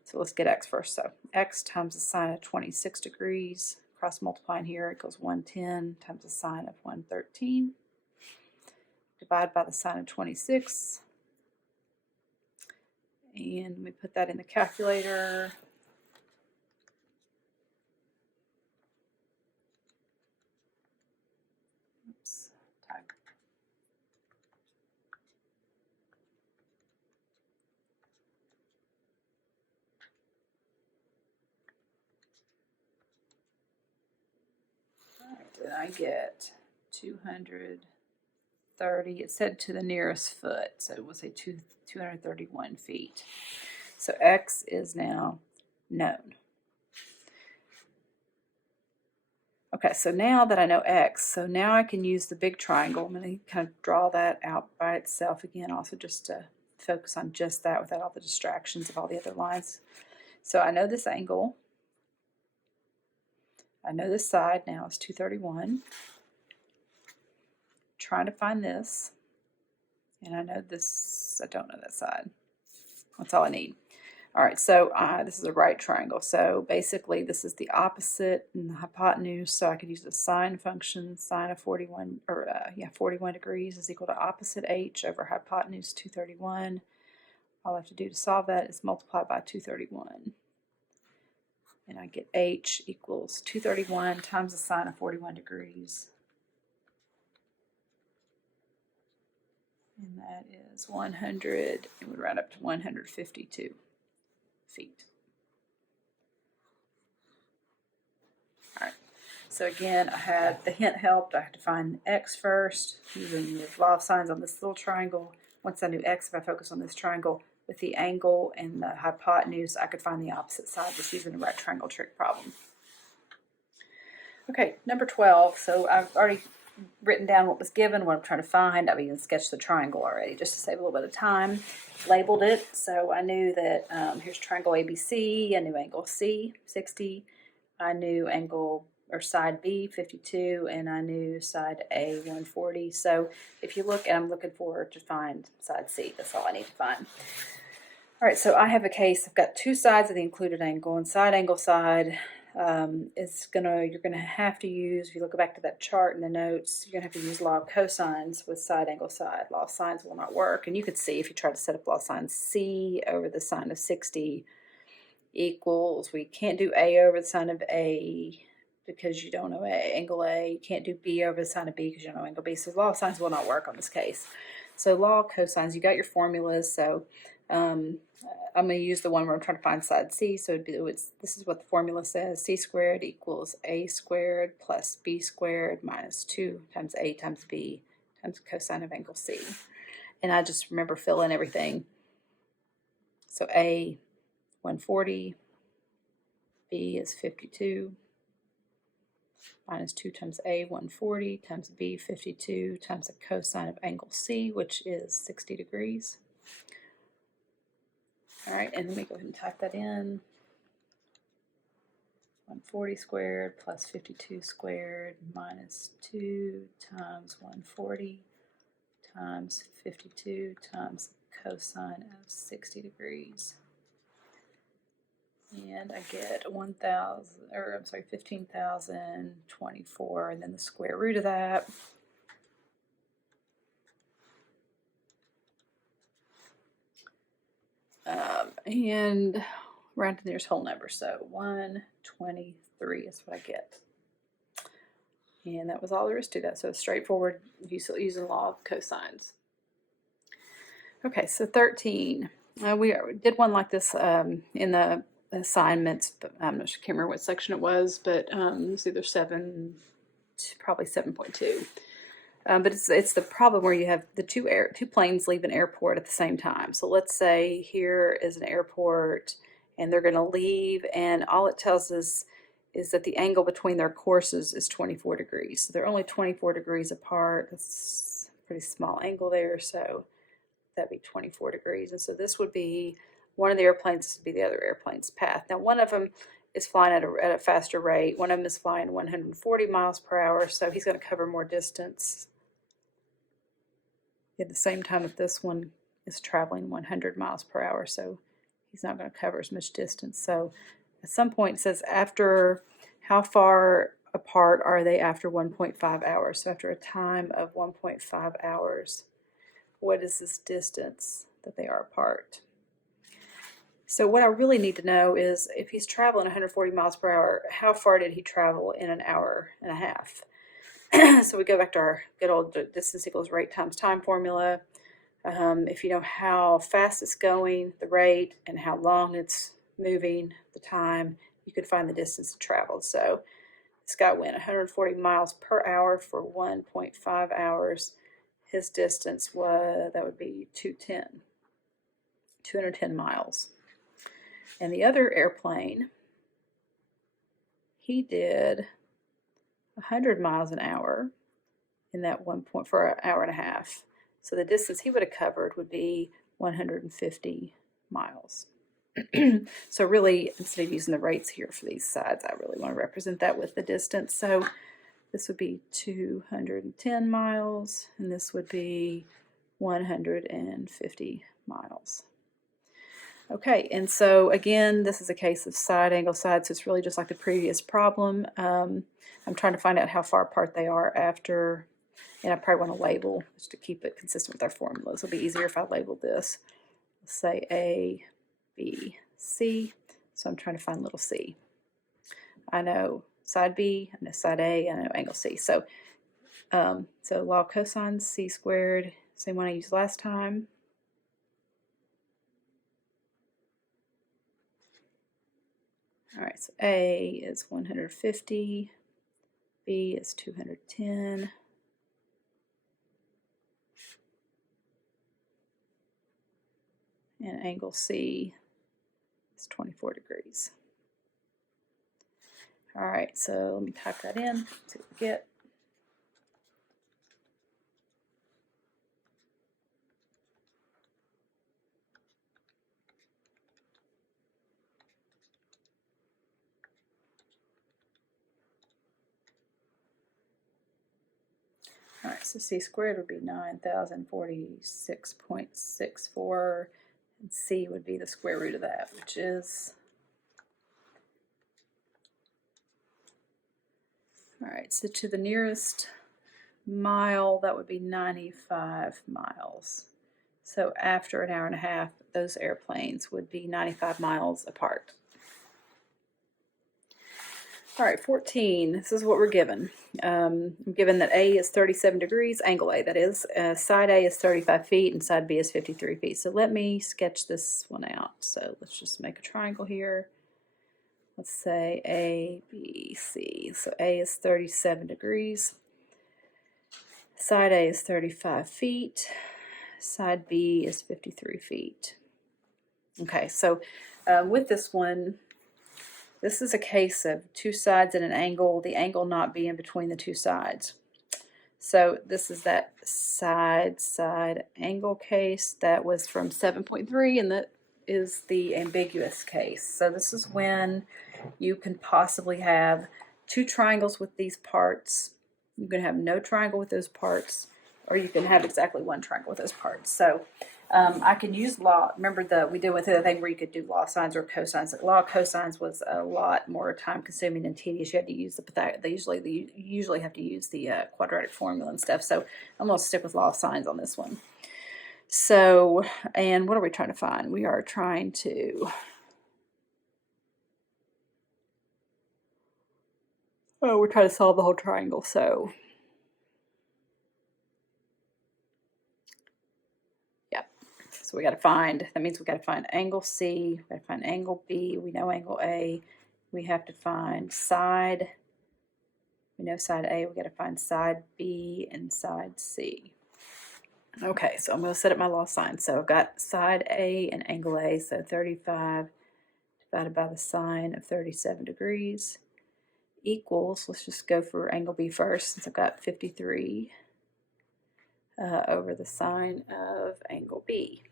So let's get X first. So X times the sine of 26 degrees, cross multiplying here, equals 110 times the sine of 113. Divide by the sine of 26. And we put that in the calculator. Oops, type. All right, then I get 230. It said to the nearest foot, so it was a 231 feet. So X is now known. Okay, so now that I know X, so now I can use the big triangle. I'm going to kind of draw that out by itself again, also just to focus on just that without all the distractions of all the other lines. So I know this angle. I know this side now is 231. Trying to find this. And I know this, I don't know that side. That's all I need. All right, so this is a right triangle. So basically, this is the opposite in the hypotenuse. So I could use the sine function. Sine of 41, 41 degrees is equal to opposite h over hypotenuse 231. All I have to do to solve that is multiply by 231. And I get h equals 231 times the sine of 41 degrees. And that is 100, it would round up to 152 feet. All right, so again, I had the hint helped. I had to find X first using the law of sines on this little triangle. Once I knew X, if I focus on this triangle with the angle and the hypotenuse, I could find the opposite side just using the right triangle trick problem. Okay, number 12. So I've already written down what was given, what I'm trying to find. I've even sketched the triangle already just to save a little bit of time. Labeled it, so I knew that here's triangle ABC. I knew angle C, 60. I knew angle or side B, 52, and I knew side A, 140. So if you look, and I'm looking forward to find side C. That's all I need to find. All right, so I have a case. I've got two sides of the included angle, and side angle side you're gonna have to use, if you look back to that chart in the notes, you're gonna have to use law of cosines with side angle side. Law of sines will not work, and you could see if you try to set up law of sines, C over the sine of 60 equals, we can't do A over the sine of A because you don't know angle A. You can't do B over the sine of B because you don't know angle B. So law of sines will not work on this case. So law of cosines, you got your formulas. So I'm going to use the one where I'm trying to find side C. So this is what the formula says. C squared equals A squared plus B squared minus 2 times A times B times cosine of angle C. And I just remember fill in everything. So A, 140, B is 52, minus 2 times A, 140, times B, 52, times the cosine of angle C, which is 60 degrees. All right, and let me go ahead and type that in. 140 squared plus 52 squared minus 2 times 140 times 52 times cosine of 60 degrees. And I get 15,024, and then the square root of that. And round to the nearest whole number, so 123 is what I get. And that was all there is to that. So straightforward using law of cosines. Okay, so 13. We did one like this in the assignments, but I can't remember what section it was, but it's either probably 7.2. But it's the problem where you have the two planes leave an airport at the same time. So let's say here is an airport, and they're going to leave, and all it tells us is that the angle between their courses is 24 degrees. So they're only 24 degrees apart. That's a pretty small angle there, so that'd be 24 degrees. And so this would be one of the airplanes, this would be the other airplane's path. Now one of them is flying at a faster rate. One of them is flying 140 miles per hour, so he's going to cover more distance at the same time that this one is traveling 100 miles per hour, so he's not going to cover as much distance. So at some point it says after, how far apart are they after 1.5 hours? So after a time of 1.5 hours, what is this distance that they are apart? So what I really need to know is if he's traveling 140 miles per hour, how far did he travel in an hour and a half? So we go back to our good old distance equals rate times time formula. If you know how fast it's going, the rate, and how long it's moving, the time, you could find the distance traveled. So this guy went 140 miles per hour for 1.5 hours. His distance that would be 210 miles. And the other airplane, he did 100 miles an hour in that for an hour and a half. So the distance he would have covered would be 150 miles. So really, instead of using the rates here for these sides, I really want to represent that with the distance. So this would be 210 miles, and this would be 150 miles. Okay, and so again, this is a case of side angle side, so it's really just like the previous problem. I'm trying to find out how far apart they are after, and I probably want to label just to keep it consistent with our formulas. It'll be easier if I labeled this. Let's say A, B, C. So I'm trying to find little c. I know side B, I know side A, I know angle C. So, law of cosines, c squared, same one I used last time. All right, so A is 150, B is 210, and angle C is 24 degrees. All right, so let me type that in, see what we get. All right, so c squared would be 9,046.64, and c would be the square root of that, which is, all right, so to the nearest mile, that would be 95 miles. So after an hour and a half, those airplanes would be 95 miles apart. All right, 14, this is what we're given. I'm given that A is 37 degrees, angle A that is. Side A is 35 feet and side B is 53 feet. So let me sketch this one out. So let's just make a triangle here. Let's say A, B, C. So A is 37 degrees. Side A is 35 feet. Side B is 53 feet. Okay, so with this one, this is a case of two sides at an angle, the angle not being between the two sides. So this is that side angle case that was from 7.3, and that is the ambiguous case. So this is when you can possibly have two triangles with these parts. You can have no triangle with those parts, or you can have exactly one triangle with those parts. So I can use law. Remember we did with the thing where you could do law sines or cosines. Law of cosines was a lot more time consuming and tedious. You had to use you usually have to use the quadratic formula and stuff. So I'm going to stick with law of sines on this one. So, and what are we trying to find? We are trying to we're trying to solve the whole triangle. So So that means we got to find angle C, we got to find angle B, we know angle A, we have to find side, we know side A, we got to find side B and side C. Okay, so I'm going to set up my law sign. So I've got side A and angle A, so 35 divided by the sine of 37 degrees equals, let's just go for angle B first, since I've got 53 over the sine of angle B.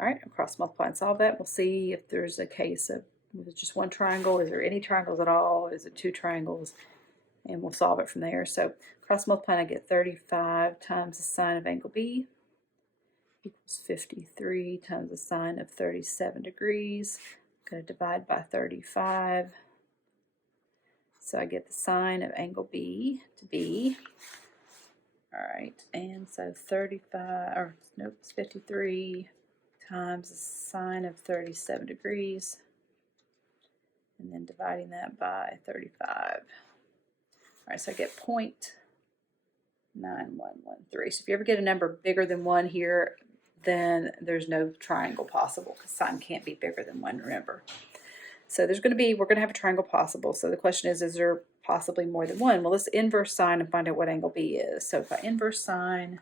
All right, I'll cross multiply and solve that. We'll see if there's a case of just one triangle. Is there any triangles at all? Is it two triangles? And we'll solve it from there. So cross multiply, I get 35 times the sine of angle B equals 53 times the sine of 37 degrees. I'm going to divide by 35. So I get the sine of angle B to be, all right, and so it's 53 times the sine of 37 degrees, and then dividing that by 35. All right, so I get 0.9113. So if you ever get a number bigger than 1 here, then there's no triangle possible, because sine can't be bigger than 1, remember. So we're going to have a triangle possible. So the question is there possibly more than one? Well, let's inverse sine and find out what angle B is. So if I inverse sine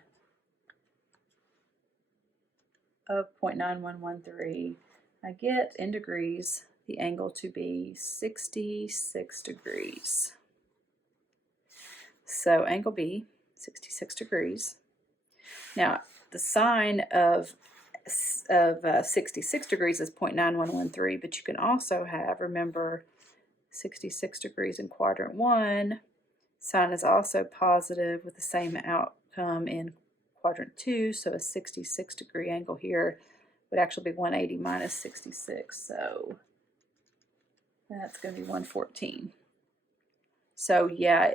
of 0.9113, I get in degrees the angle to be 66 degrees. So angle B, 66 degrees. Now, the sine of 66 degrees is 0.9113, but you can also have, remember, 66 degrees in quadrant 1. Sine is also positive with the same outcome in quadrant 2, so a 66 degree angle here would actually be 180 minus 66, so that's going to be 114. So yeah,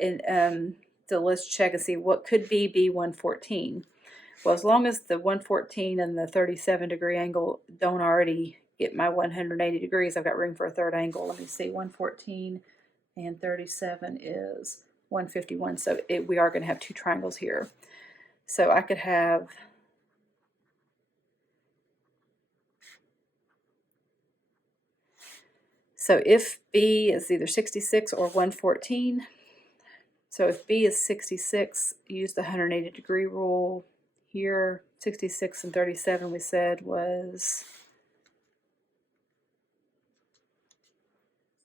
so let's check and see what could be 114. Well, as long as the 114 and the 37 degree angle don't already get my 180 degrees, I've got room for a third angle. Let me see, 114 and 37 is 151. So we are going to have two triangles here. So I could have if B is either 66 or 114, so if B is 66, use the 180 degree rule. Here, 66 and 37 we said was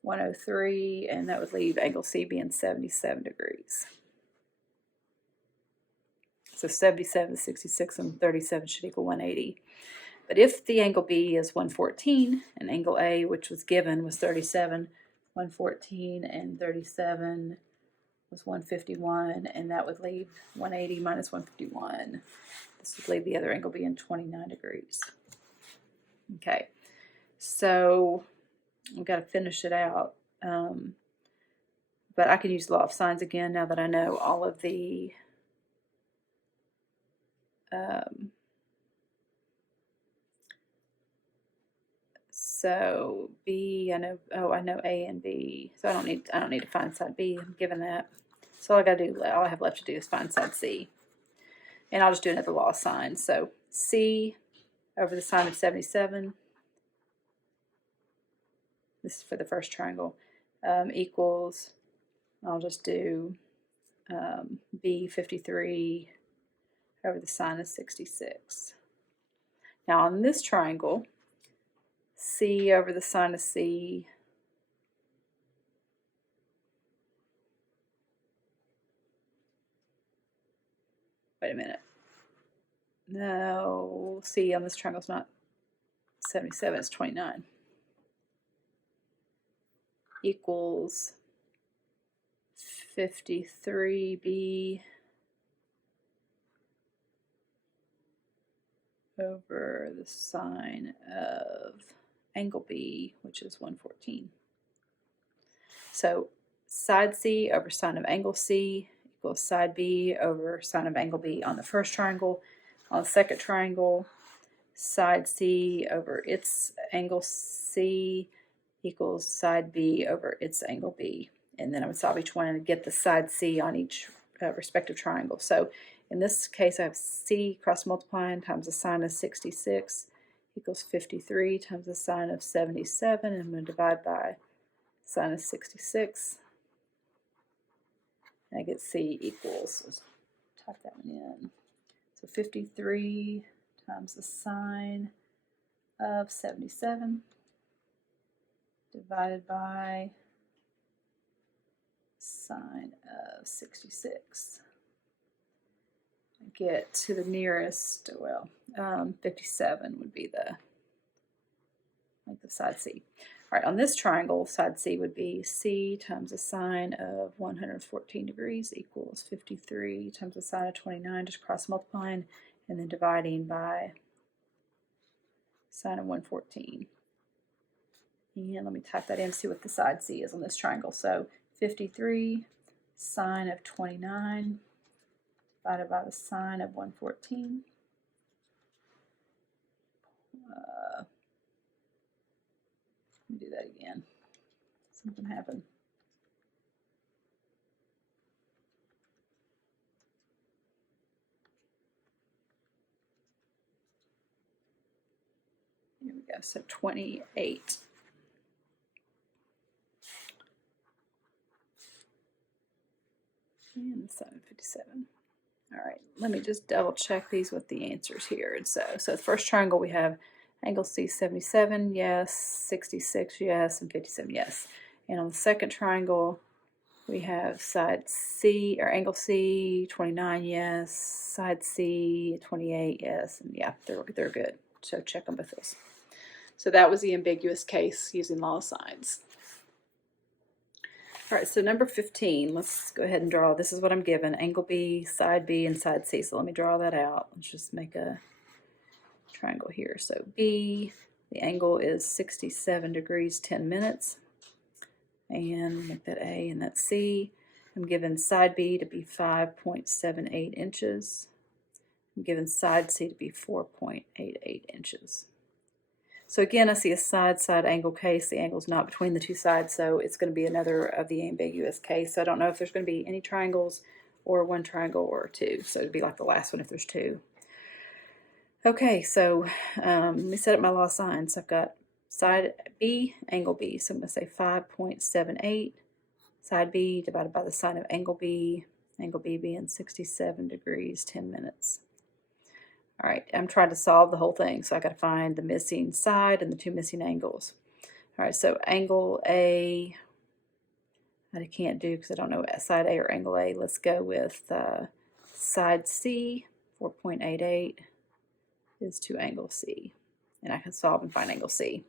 103, and that would leave angle C being 77 degrees. So 77, 66, and 37 should equal 180. But if the angle B is 114, and angle A, which was given, was 37, 114 and 37 was 151, and that would leave 180 minus 151. This would leave the other angle being 29 degrees. Okay, so we've got to finish it out. But I can use the law of sines again now that I know all of the so B, I know A and B, so I don't need to find side B. I'm given that. So all I have left to do is find side C. And I'll just do another law of sines. So C over the sine of 77, this is for the first triangle, equals, I'll just do B 53 over the sine of 66. Now on this triangle, C over the sine of C wait a minute. No, C on this triangle is not 77, it's 29. Equals 53B over the sine of angle B, which is 114. So side C over sine of angle C equals side B over sine of angle B on the first triangle. On the second triangle, side C over its angle C equals side B over its angle B. And then I would solve each one and get the side C on each respective triangle. So in this case I have C cross multiplying times the sine of 66 equals 53 times the sine of 77, and I'm going to divide by sine of 66. And I get C equals, let's type that one in. So 53 times the sine of 77 divided by sine of 66. I get to the nearest, well, 57 would be the length of side C. All right, on this triangle, side C would be C times the sine of 114 degrees equals 53 times the sine of 29, just cross multiplying and then dividing by sine of 114. And let me type that in and see what the side C is on this triangle. So 53 sine of 29 divided by the sine of 114. Let me do that again. Something happened. Here we go. So 28. And 757. All right, let me just double check these with the answers here. And so the first triangle we have angle C 77, yes, 66, yes, and 57, yes. And on the second triangle, we have side C, or angle C 29, yes, side C 28, yes, and yeah, they're good. So check on both those. So that was the ambiguous case using law of sines. All right, so number 15, let's go ahead and draw. This is what I'm given, angle B, and side C. So let me draw that out. Let's just make a triangle here. So B, the angle is 67 degrees, 10 minutes. And make that A, and that's C. I'm given side B to be 5.78 inches. I'm given side C to be 4.88 inches. So again, I see a side angle case. The angle's not between the two sides, so it's going to be another of the ambiguous case. So I don't know if there's going to be any triangles or one triangle or two. So it'd be like the last one if there's two. Okay, so let me set up my law of sines. So I've got side B, angle B. So I'm going to say 5.78, side B divided by the sine of angle B being 67 degrees, 10 minutes. All right, I'm trying to solve the whole thing, so I got to find the missing side and the two missing angles. All right, so angle A, I can't do because I don't know side A or angle A. Let's go with side C, 4.88 is to angle C. And I can solve and find angle C.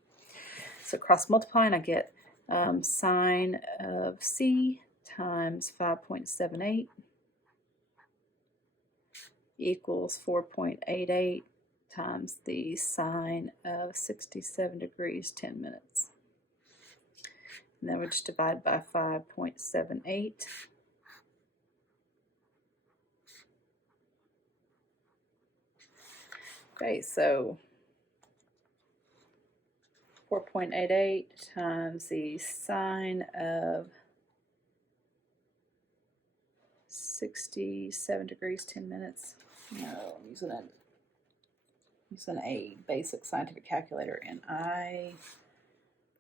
So cross multiplying, I get sine of C times 5.78 equals 4.88 times the sine of 67 degrees, 10 minutes. And then we just divide by 5.78. Okay, so 4.88 times the sine of 67 degrees, 10 minutes. No, I'm using a basic scientific calculator, and I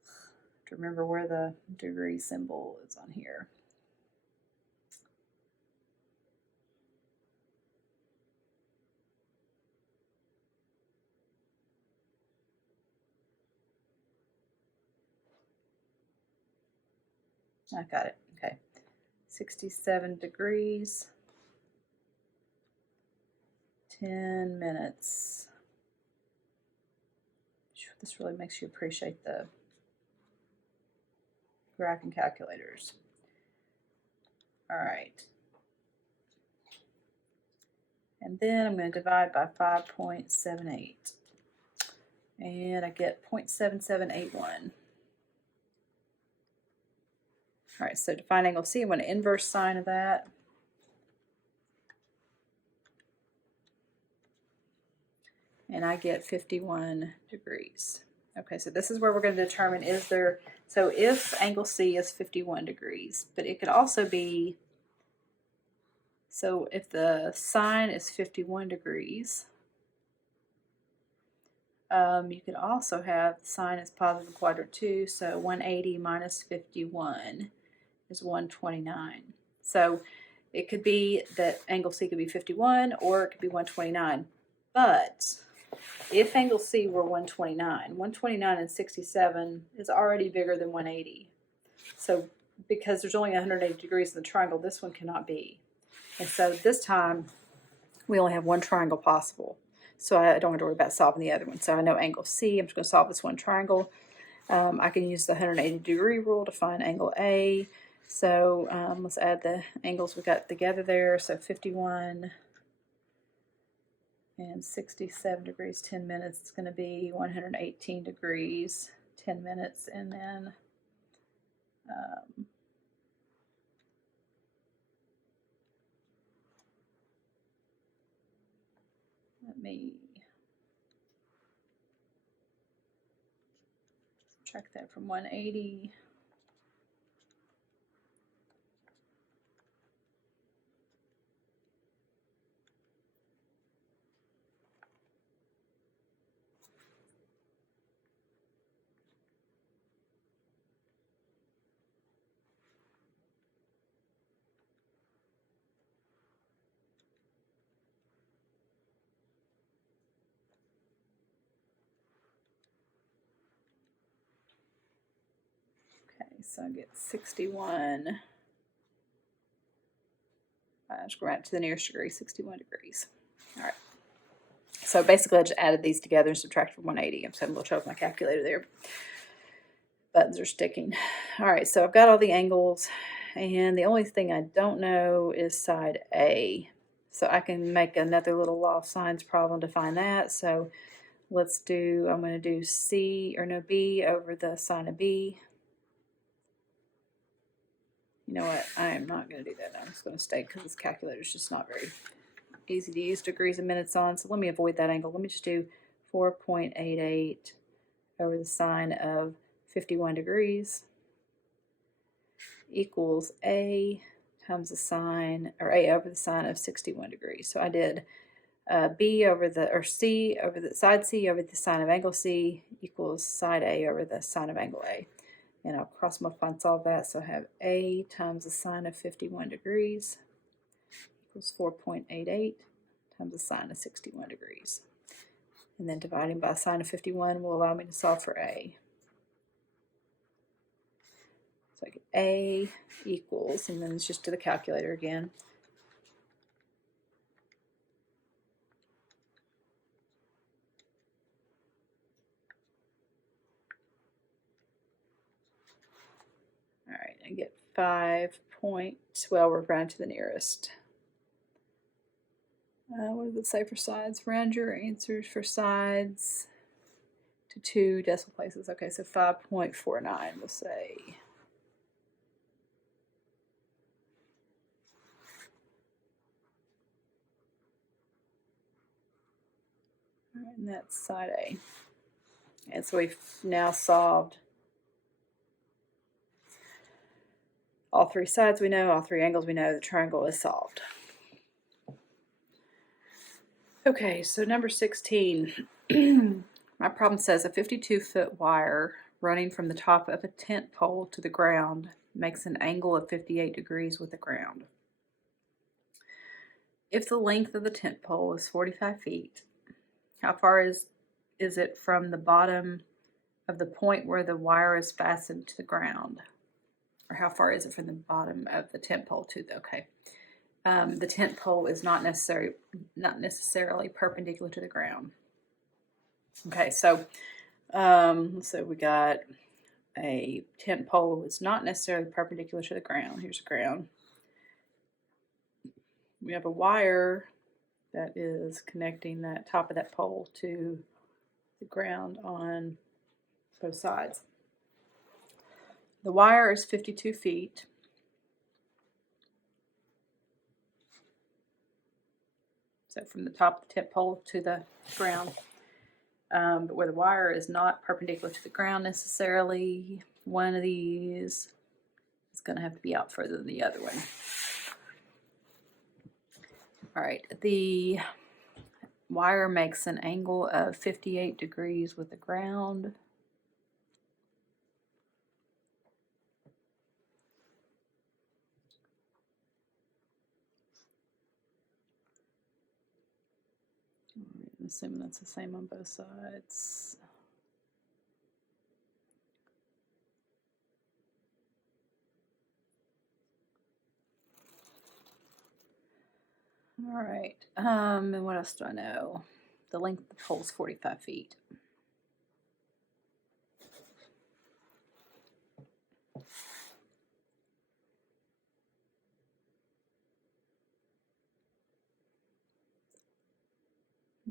have to remember where the degree symbol is on here. I got it. Okay. 67 degrees, 10 minutes. This really makes you appreciate the graphing calculators. All right. And then I'm going to divide by 5.78. And I get 0.7781. All right, so to find angle C, I'm going to inverse sine of that. And I get 51 degrees. Okay, so this is where we're going to determine so if angle C is 51 degrees, but it could also be So if the sine is 51 degrees, you could also have the sine is positive quadrant 2, so 180 minus 51 is 129. So it could be that angle C could be 51 or it could be 129. But if angle C were 129 and 67 is already bigger than 180. So because there's only 180 degrees in the triangle, this one cannot be. And so this time we only have one triangle possible. So I don't have to worry about solving the other one. So I know angle C, I'm just going to solve this one triangle. I can use the 180 degree rule to find angle A. So let's add the angles we got together there. So 51 and 67 degrees, 10 minutes. It's going to be 118 degrees, 10 minutes. And then let me subtract that from 180. Okay, so I get 61. I just go right to the nearest degree, 61 degrees. All right. So basically I just added these together and subtracted from 180. I'm just having a little trouble with my calculator there. Buttons are sticking. All right, so I've got all the angles, and the only thing I don't know is side A. So I can make another little law of sines problem to find that. So let's do, I'm going to do B over the sine of B. You know what? I am not going to do that. I'm just going to stay because this calculator is just not very easy to use degrees and minutes on. So let me avoid that angle. Let me just do 4.88 over the sine of 51 degrees equals A times the sine, or A over the sine of 61 degrees. So I did B over the, or C over the, side C over the sine of angle C equals side A over the sine of angle A. And I'll cross multiply and solve that. So I have A times the sine of 51 degrees equals 4.88 times the sine of 61 degrees. And then dividing by sine of 51 will allow me to solve for A. So I get A equals, and then it's just to the calculator again. All right, I get 5 point, well, we're round to the nearest. What does it say for sides? Round your answers for sides to 2 decimal places. Okay, so 5.49, we'll say. All right, and that's side A. And so we've now solved all 3 sides we know, all 3 angles we know, the triangle is solved. Okay, so number 16. My problem says a 52-foot wire running from the top of a tent pole to the ground makes an angle of 58 degrees with the ground. If the length of the tent pole is 45 feet, how far is it from the bottom of the point where the wire is fastened to the ground? Or how far is it from the bottom of the tent pole to the, okay. The tent pole is not necessarily perpendicular to the ground. Okay, so we got a tent pole is not necessarily perpendicular to the ground. Here's the ground. We have a wire that is connecting that top of that pole to the ground on both sides. The wire is 52 feet. So from the top of the tent pole to the ground. But where the wire is not perpendicular to the ground necessarily, one of these is going to have to be out further than the other one. All right, the wire makes an angle of 58 degrees with the ground. I'm assuming that's the same on both sides. All right, and what else do I know? The length of the pole is 45 feet.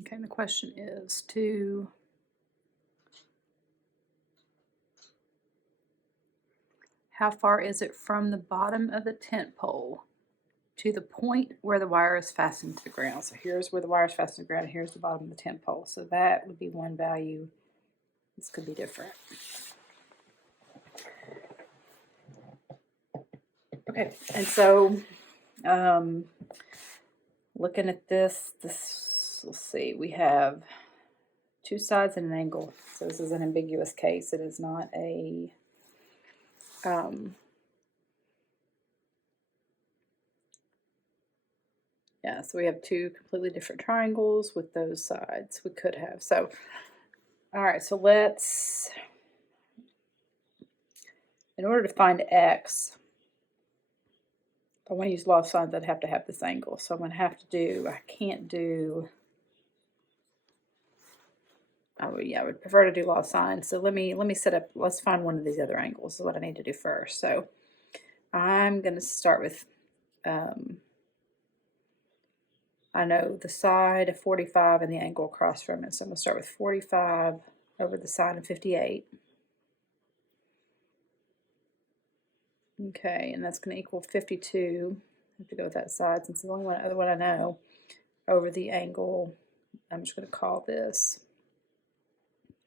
Okay, and the question is how far is it from the bottom of the tent pole to the point where the wire is fastened to the ground? So here's where the wire is fastened to the ground, and here's the bottom of the tent pole. So that would be one value. This could be different. Okay, and so looking at this, let's see, we have two sides and an angle. So this is an ambiguous case. It is not a yeah, so we have two completely different triangles with those sides. We could have. So, all right, so let's, in order to find x, if I want to use law of sines, I'd have to have this angle. So I'm going to have to do, I can't do, I would prefer to do law of sines. So let me set up, let's find one of these other angles is what I need to do first. So I'm going to start with, I know the side of 45 and the angle across from it. So I'm going to start with 45 over the sine of 58. Okay, and that's going to equal 52. I have to go with that side since it's the only other one I know. Over the angle, I'm just going to call this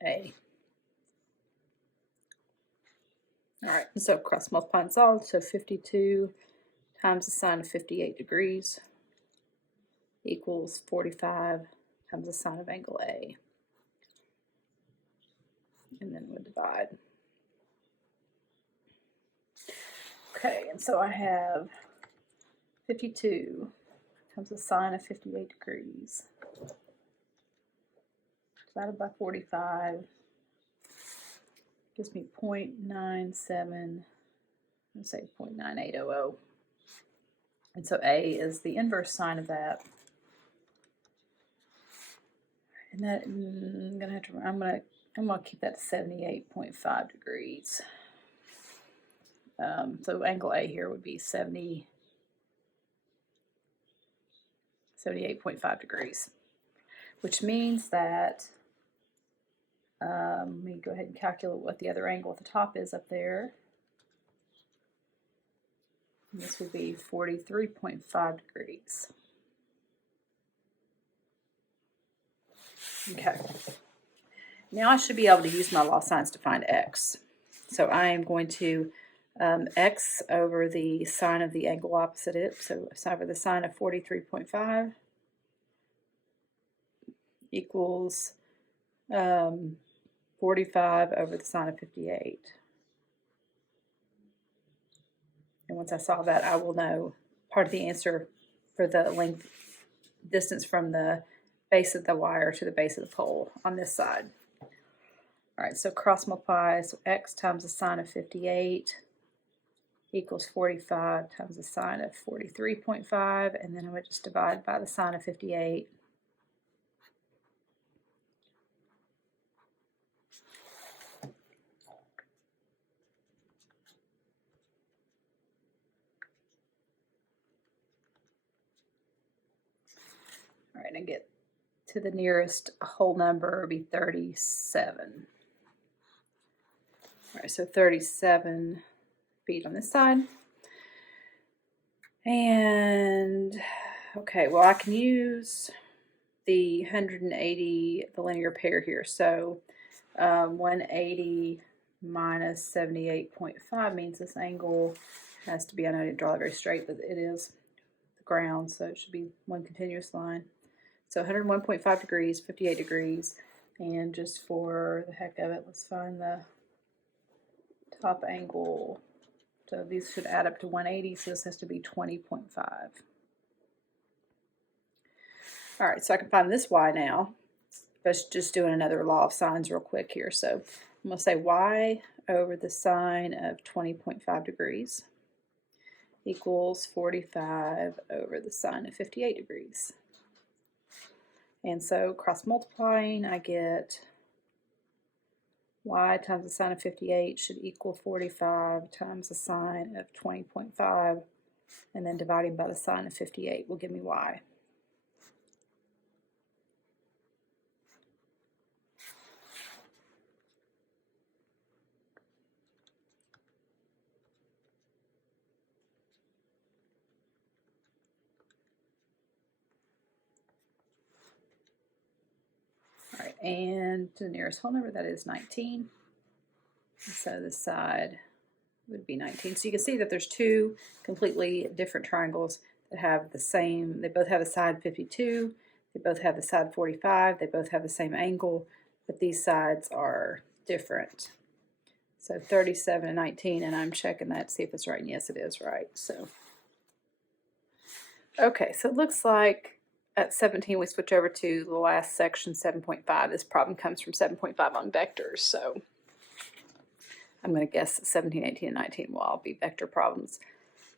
A. All right, so cross multiply and solve. So 52 times the sine of 58 degrees equals 45 times the sine of angle A. And then we'll divide. Okay, and so I have 52 times the sine of 58 degrees divided by 45 gives me 0.97, let's say 0.9800. And so A is the inverse sine of that. And that I'm gonna keep that to 78.5 degrees. So angle A here would be 78.5 degrees, which means that, let me go ahead and calculate what the other angle at the top is up there. And this would be 43.5 degrees. Okay. Now I should be able to use my law of sines to find x. So I am going to x over the sine of the angle opposite it. So over the sine of 43.5 equals 45 over the sine of 58. And once I solve that, I will know part of the answer for the length distance from the base of the wire to the base of the pole on this side. All right, so cross multiply, so x times the sine of 58 equals 45 times the sine of 43.5, and then I would just divide by the sine of 58. All right, and get to the nearest whole number would be 37. All right, so 37 feet on this side. And, okay, well, I can use the 180, the linear pair here. So 180 minus 78.5 means this angle has to be, I know I didn't draw it very straight, but it is. the ground, so it should be one continuous line. So 101.5 degrees, 58 degrees, and just for the heck of it, let's find the top angle. So these should add up to 180, so this has to be 20.5. All right, so I can find this y now. Let's just doing another law of sines real quick here. So I'm going to say y over the sine of 20.5 degrees equals 45 over the sine of 58 degrees. And so cross multiplying, I get y times the sine of 58 should equal 45 times the sine of 20.5, and then dividing by the sine of 58 will give me y. All right, and to the nearest whole number, that is 19. So this side would be 19. So you can see that there's two completely different triangles that have the same, they both have the side 52, they both have the side 45, they both have the same angle, but these sides are different. So 37 and 19, and I'm checking that to see if it's right, and yes it is right. So okay, so it looks like at 17 we switch over to the last section, 7.5. This problem comes from 7.5 on vectors, so I'm going to guess that 17, 18, and 19 will all be vector problems.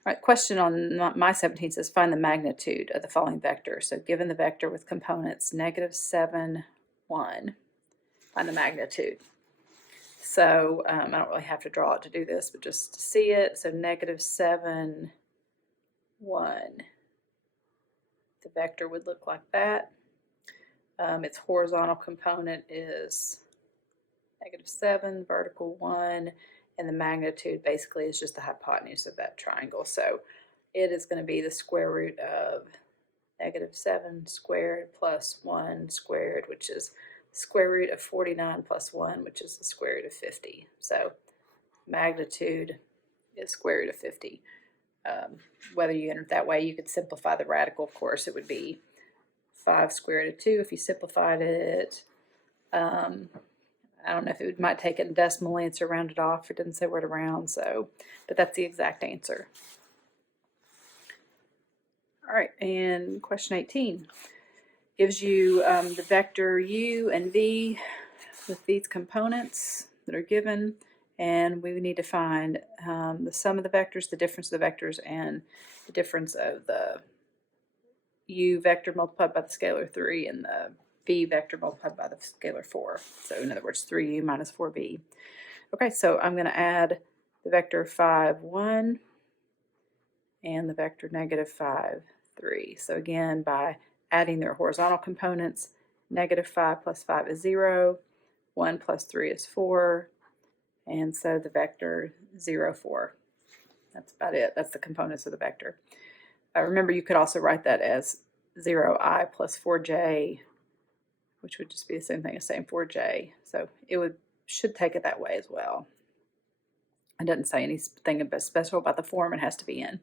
All right, question on my 17 says find the magnitude of the following vector. So given the vector with components -7, 1, find the magnitude. So I don't really have to draw it to do this, but just to see it. So -7, 1. The vector would look like that. Its horizontal component is -7, vertical 1, and the magnitude basically is just the hypotenuse of that triangle. So it is going to be the square root of -7 squared plus 1 squared, which is the square root of 49 plus 1, which is the square root of 50. So magnitude is square root of 50. Whether you enter it that way, you could simplify the radical, of course. It would be 5 square root of 2 if you simplified it. I don't know if it might take a decimal answer, round it off. It didn't say where to round, so, but that's the exact answer. All right, and question 18 gives you the vector u and v with these components that are given, and we need to find the sum of the vectors, the difference of the vectors, and the difference of the u vector multiplied by the scalar 3 and the v vector multiplied by the scalar 4. So in other words, 3u minus 4v. Okay, so I'm going to add the vector 5, 1 and the vector -5, 3. So again, by adding their horizontal components, -5 plus 5 is 0, 1 plus 3 is 4, and so the vector 0, 4. That's about it. That's the components of the vector. Remember, you could also write that as 0i plus 4j, which would just be the same thing as saying 4j. So it should take it that way as well. It doesn't say anything special about the form it has to be in.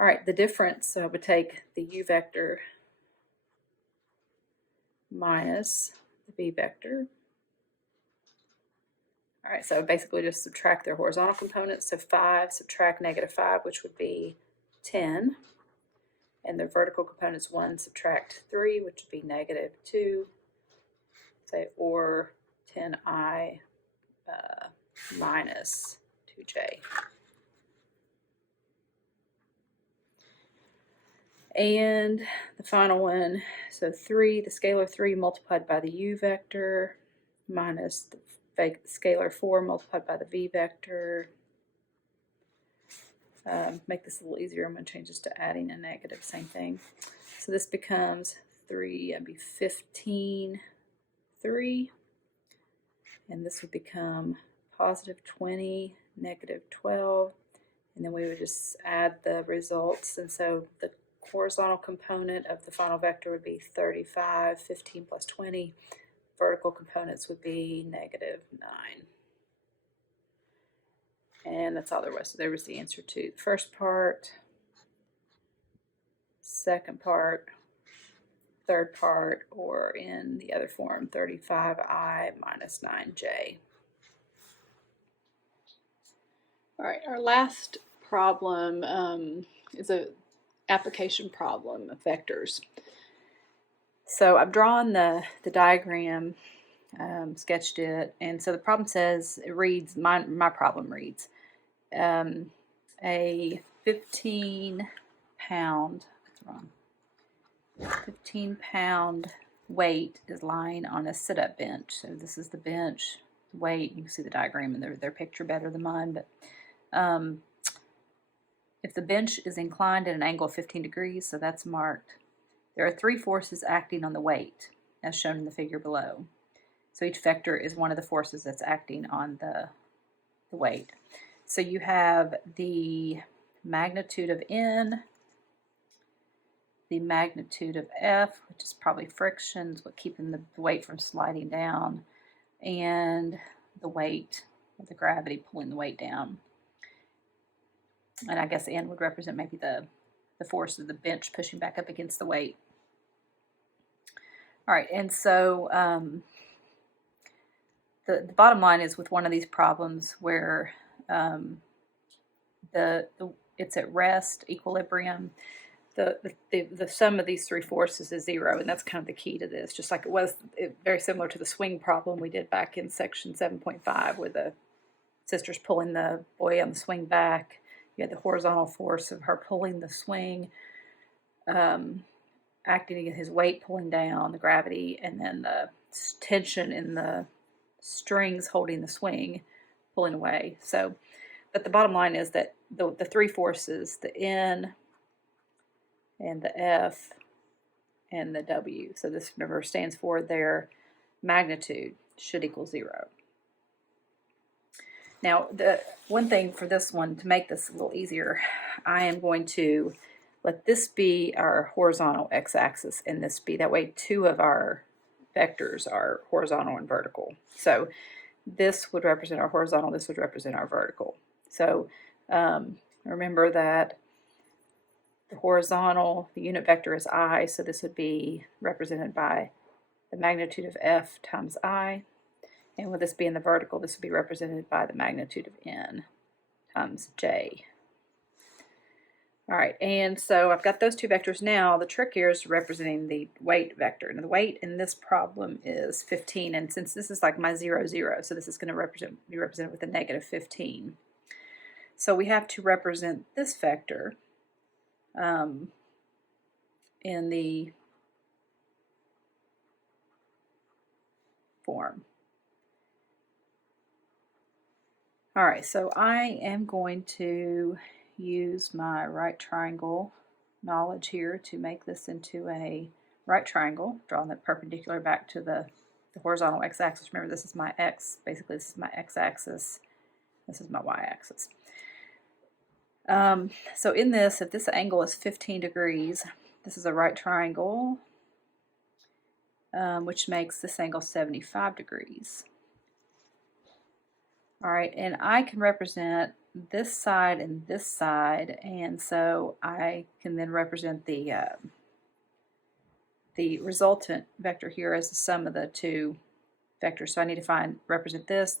All right, the difference, so I would take the u vector minus the v vector. All right, so basically just subtract their horizontal components. So 5 subtract -5, which would be 10. And their vertical components, 1 subtract 3, which would be -2. Say, or 10i minus 2j. And the final one, so 3, the scalar 3 multiplied by the u vector minus the scalar 4 multiplied by the v vector. Make this a little easier. I'm going to change this to adding a negative, same thing. So this becomes 3, that'd be 15, 3. And this would become +20, -12. And then we would just add the results. And so the horizontal component of the final vector would be 35, 15 plus 20. Vertical components would be -9. And that's all there was. So there was the answer to the first part. second part, third part, or in the other form, 35I minus 9J. All right, our last problem is a application problem of vectors. So I've drawn the diagram, sketched it, and so the problem says, it reads, my problem reads, a 15-pound, 15-pound weight is lying on a sit-up bench. So this is the bench, weight, you can see the diagram in their picture better than mine, but if the bench is inclined at an angle of 15 degrees, so that's marked, there are 3 forces acting on the weight, as shown in the figure below. So each vector is one of the forces that's acting on the weight. So you have the magnitude of N, the magnitude of F, which is probably friction, what keeping the weight from sliding down, and the weight of the gravity pulling the weight down. And I guess N would represent maybe the force of the bench pushing back up against the weight. All right, and so the bottom line is, with one of these problems where it's at rest, equilibrium, the sum of these 3 forces is 0, and that's kind of the key to this, just like it was very similar to the swing problem we did back in section 7.5, where the sister's pulling the boy on the swing back. You had the horizontal force of her pulling the swing, acting against his weight pulling down, the gravity, and then the tension in the strings holding the swing pulling away. So, but the bottom line is that the 3 forces, the N and the F and the W, so this number stands for their magnitude, should equal 0. Now, the one thing for this one, to make this a little easier, I am going to let this be our horizontal x-axis and this be, that way 2 of our vectors are horizontal and vertical. So this would represent our horizontal, this would represent our vertical. So remember that the horizontal, the unit vector is I, so this would be represented by the magnitude of F times I. And with this being the vertical, this would be represented by the magnitude of N times J. All right, and so I've got those 2 vectors now. The trick here is representing the weight vector. And the weight in this problem is 15, and since this is like my 0, 0, so this is going to be represented with a negative 15. So we have to represent this vector in the form. All right, so I am going to use my right triangle knowledge here to make this into a right triangle, drawing it perpendicular back to the horizontal x-axis. Remember, this is my x, basically this is my x-axis, this is my y-axis. So in this, if this angle is 15 degrees, this is a right triangle, which makes this angle 75 degrees. All right, and I can represent this side and this side, and so I can then represent the resultant vector here as the sum of the 2 vectors. So I need to represent this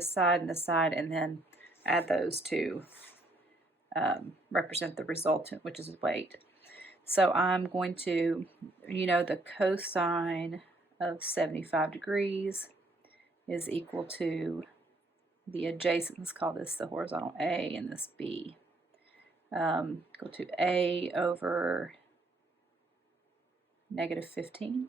side, and this side, and then add those to represent the resultant, which is weight. So I'm going to, the cosine of 75 degrees is equal to the adjacent, let's call this the horizontal A and this B, equal to A over negative 15.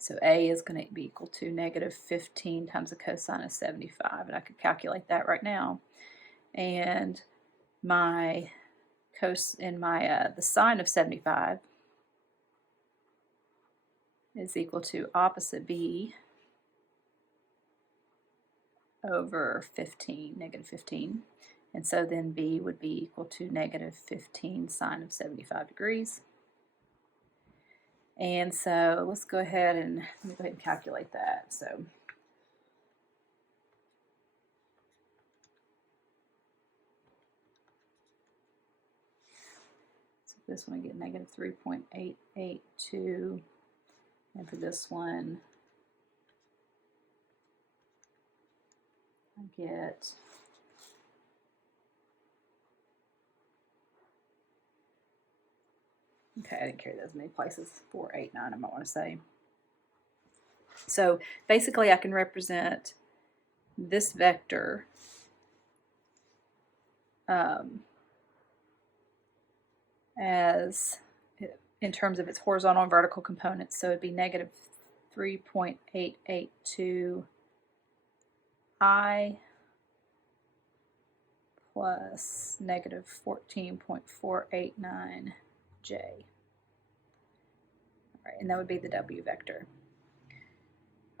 So A is going to be equal to negative 15 times the cosine of 75, and I could calculate that right now. And my the sine of 75 is equal to opposite B over 15, negative 15. And so then B would be equal to negative 15 sine of 75 degrees. And so let's go ahead and calculate that. So this one I get negative 3.882, and for this one I get okay, I didn't carry those many places. 489, I might want to say. So basically I can represent this vector as in terms of its horizontal and vertical components. So it'd be negative 3.882 I plus negative 14.489 J. All right, and that would be the W vector.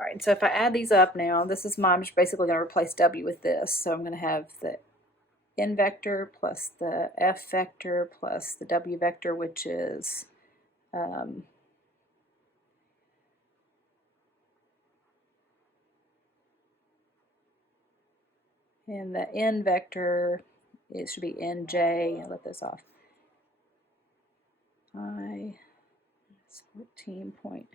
All right, and so if I add these up now, I'm just basically going to replace W with this. So I'm going to have the N vector plus the F vector plus the W vector, which is and the N vector, it should be NJ. I'll let this off. I is 14 point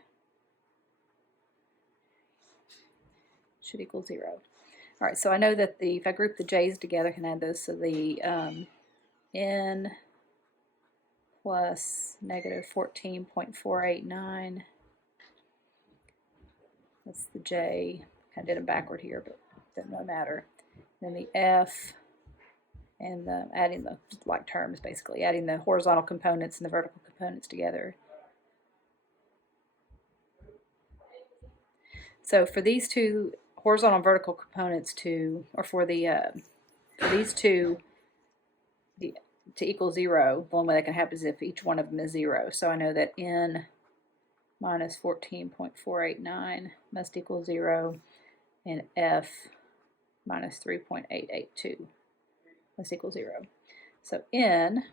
should equal 0. All right, so I know that if I group the J's together, I can add those. So the N plus negative 14.489, that's the J. I did them backward here, but it doesn't matter. Then the F, and adding the like terms, basically adding the horizontal components and the vertical components together. So for these two horizontal and vertical components for these two to equal 0, the only way that can happen is if each one of them is 0. So I know that N minus 14.489 must equal 0, and F minus 3.882 must equal 0. So N,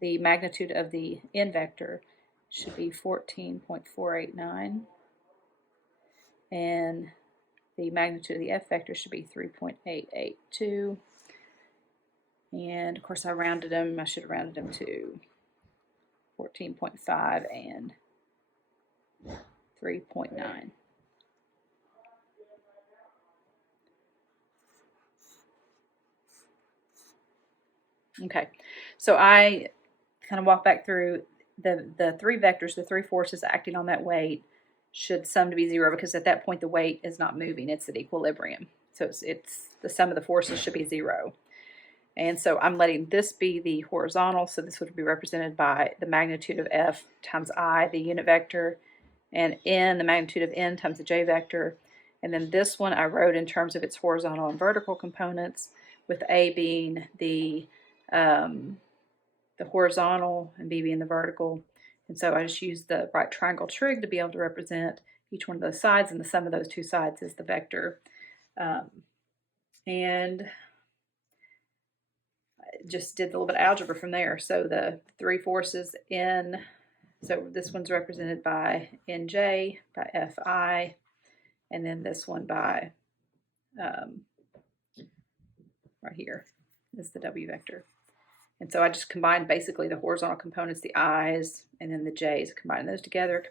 the magnitude of the N vector, should be 14.489, and the magnitude of the F vector should be 3.882. And of course I rounded them. I should have rounded them to 14.5 and 3.9. Okay, so I kind of walk back through the three vectors, the three forces acting on that weight should sum to be 0, because at that point the weight is not moving, it's at equilibrium. So it's the sum of the forces should be 0. And so I'm letting this be the horizontal, so this would be represented by the magnitude of F times I, the unit vector, and N, the magnitude of N times the J vector. And then this one I wrote in terms of its horizontal and vertical components, with A being the horizontal and B being the vertical. And so I just used the right triangle trig to be able to represent each one of those sides, and the sum of those two sides is the vector. And just did a little bit of algebra from there. So the three forces so this one's represented by NJ, by FI, and then this one by, right here is the W vector. And so I just combined basically the horizontal components, the I's, and then the J's, combine those together.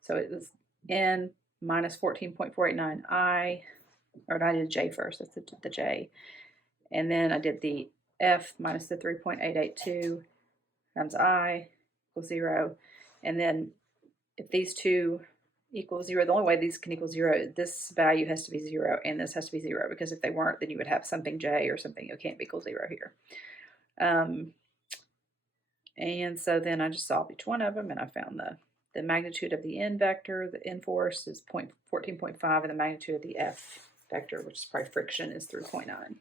So it was N minus 14.489 I, or I did J first, that's the J. And then I did the F minus the 3.882 times I equals 0. And then if these two equal 0, the only way these can equal 0, this value has to be 0 and this has to be 0, because if they weren't, then you would have something J or something that can't equal 0 here. And so then I just solved each one of them, and I found the magnitude of the N vector, the N force is 14.5, and the magnitude of the F vector, which is probably friction, is 3.9.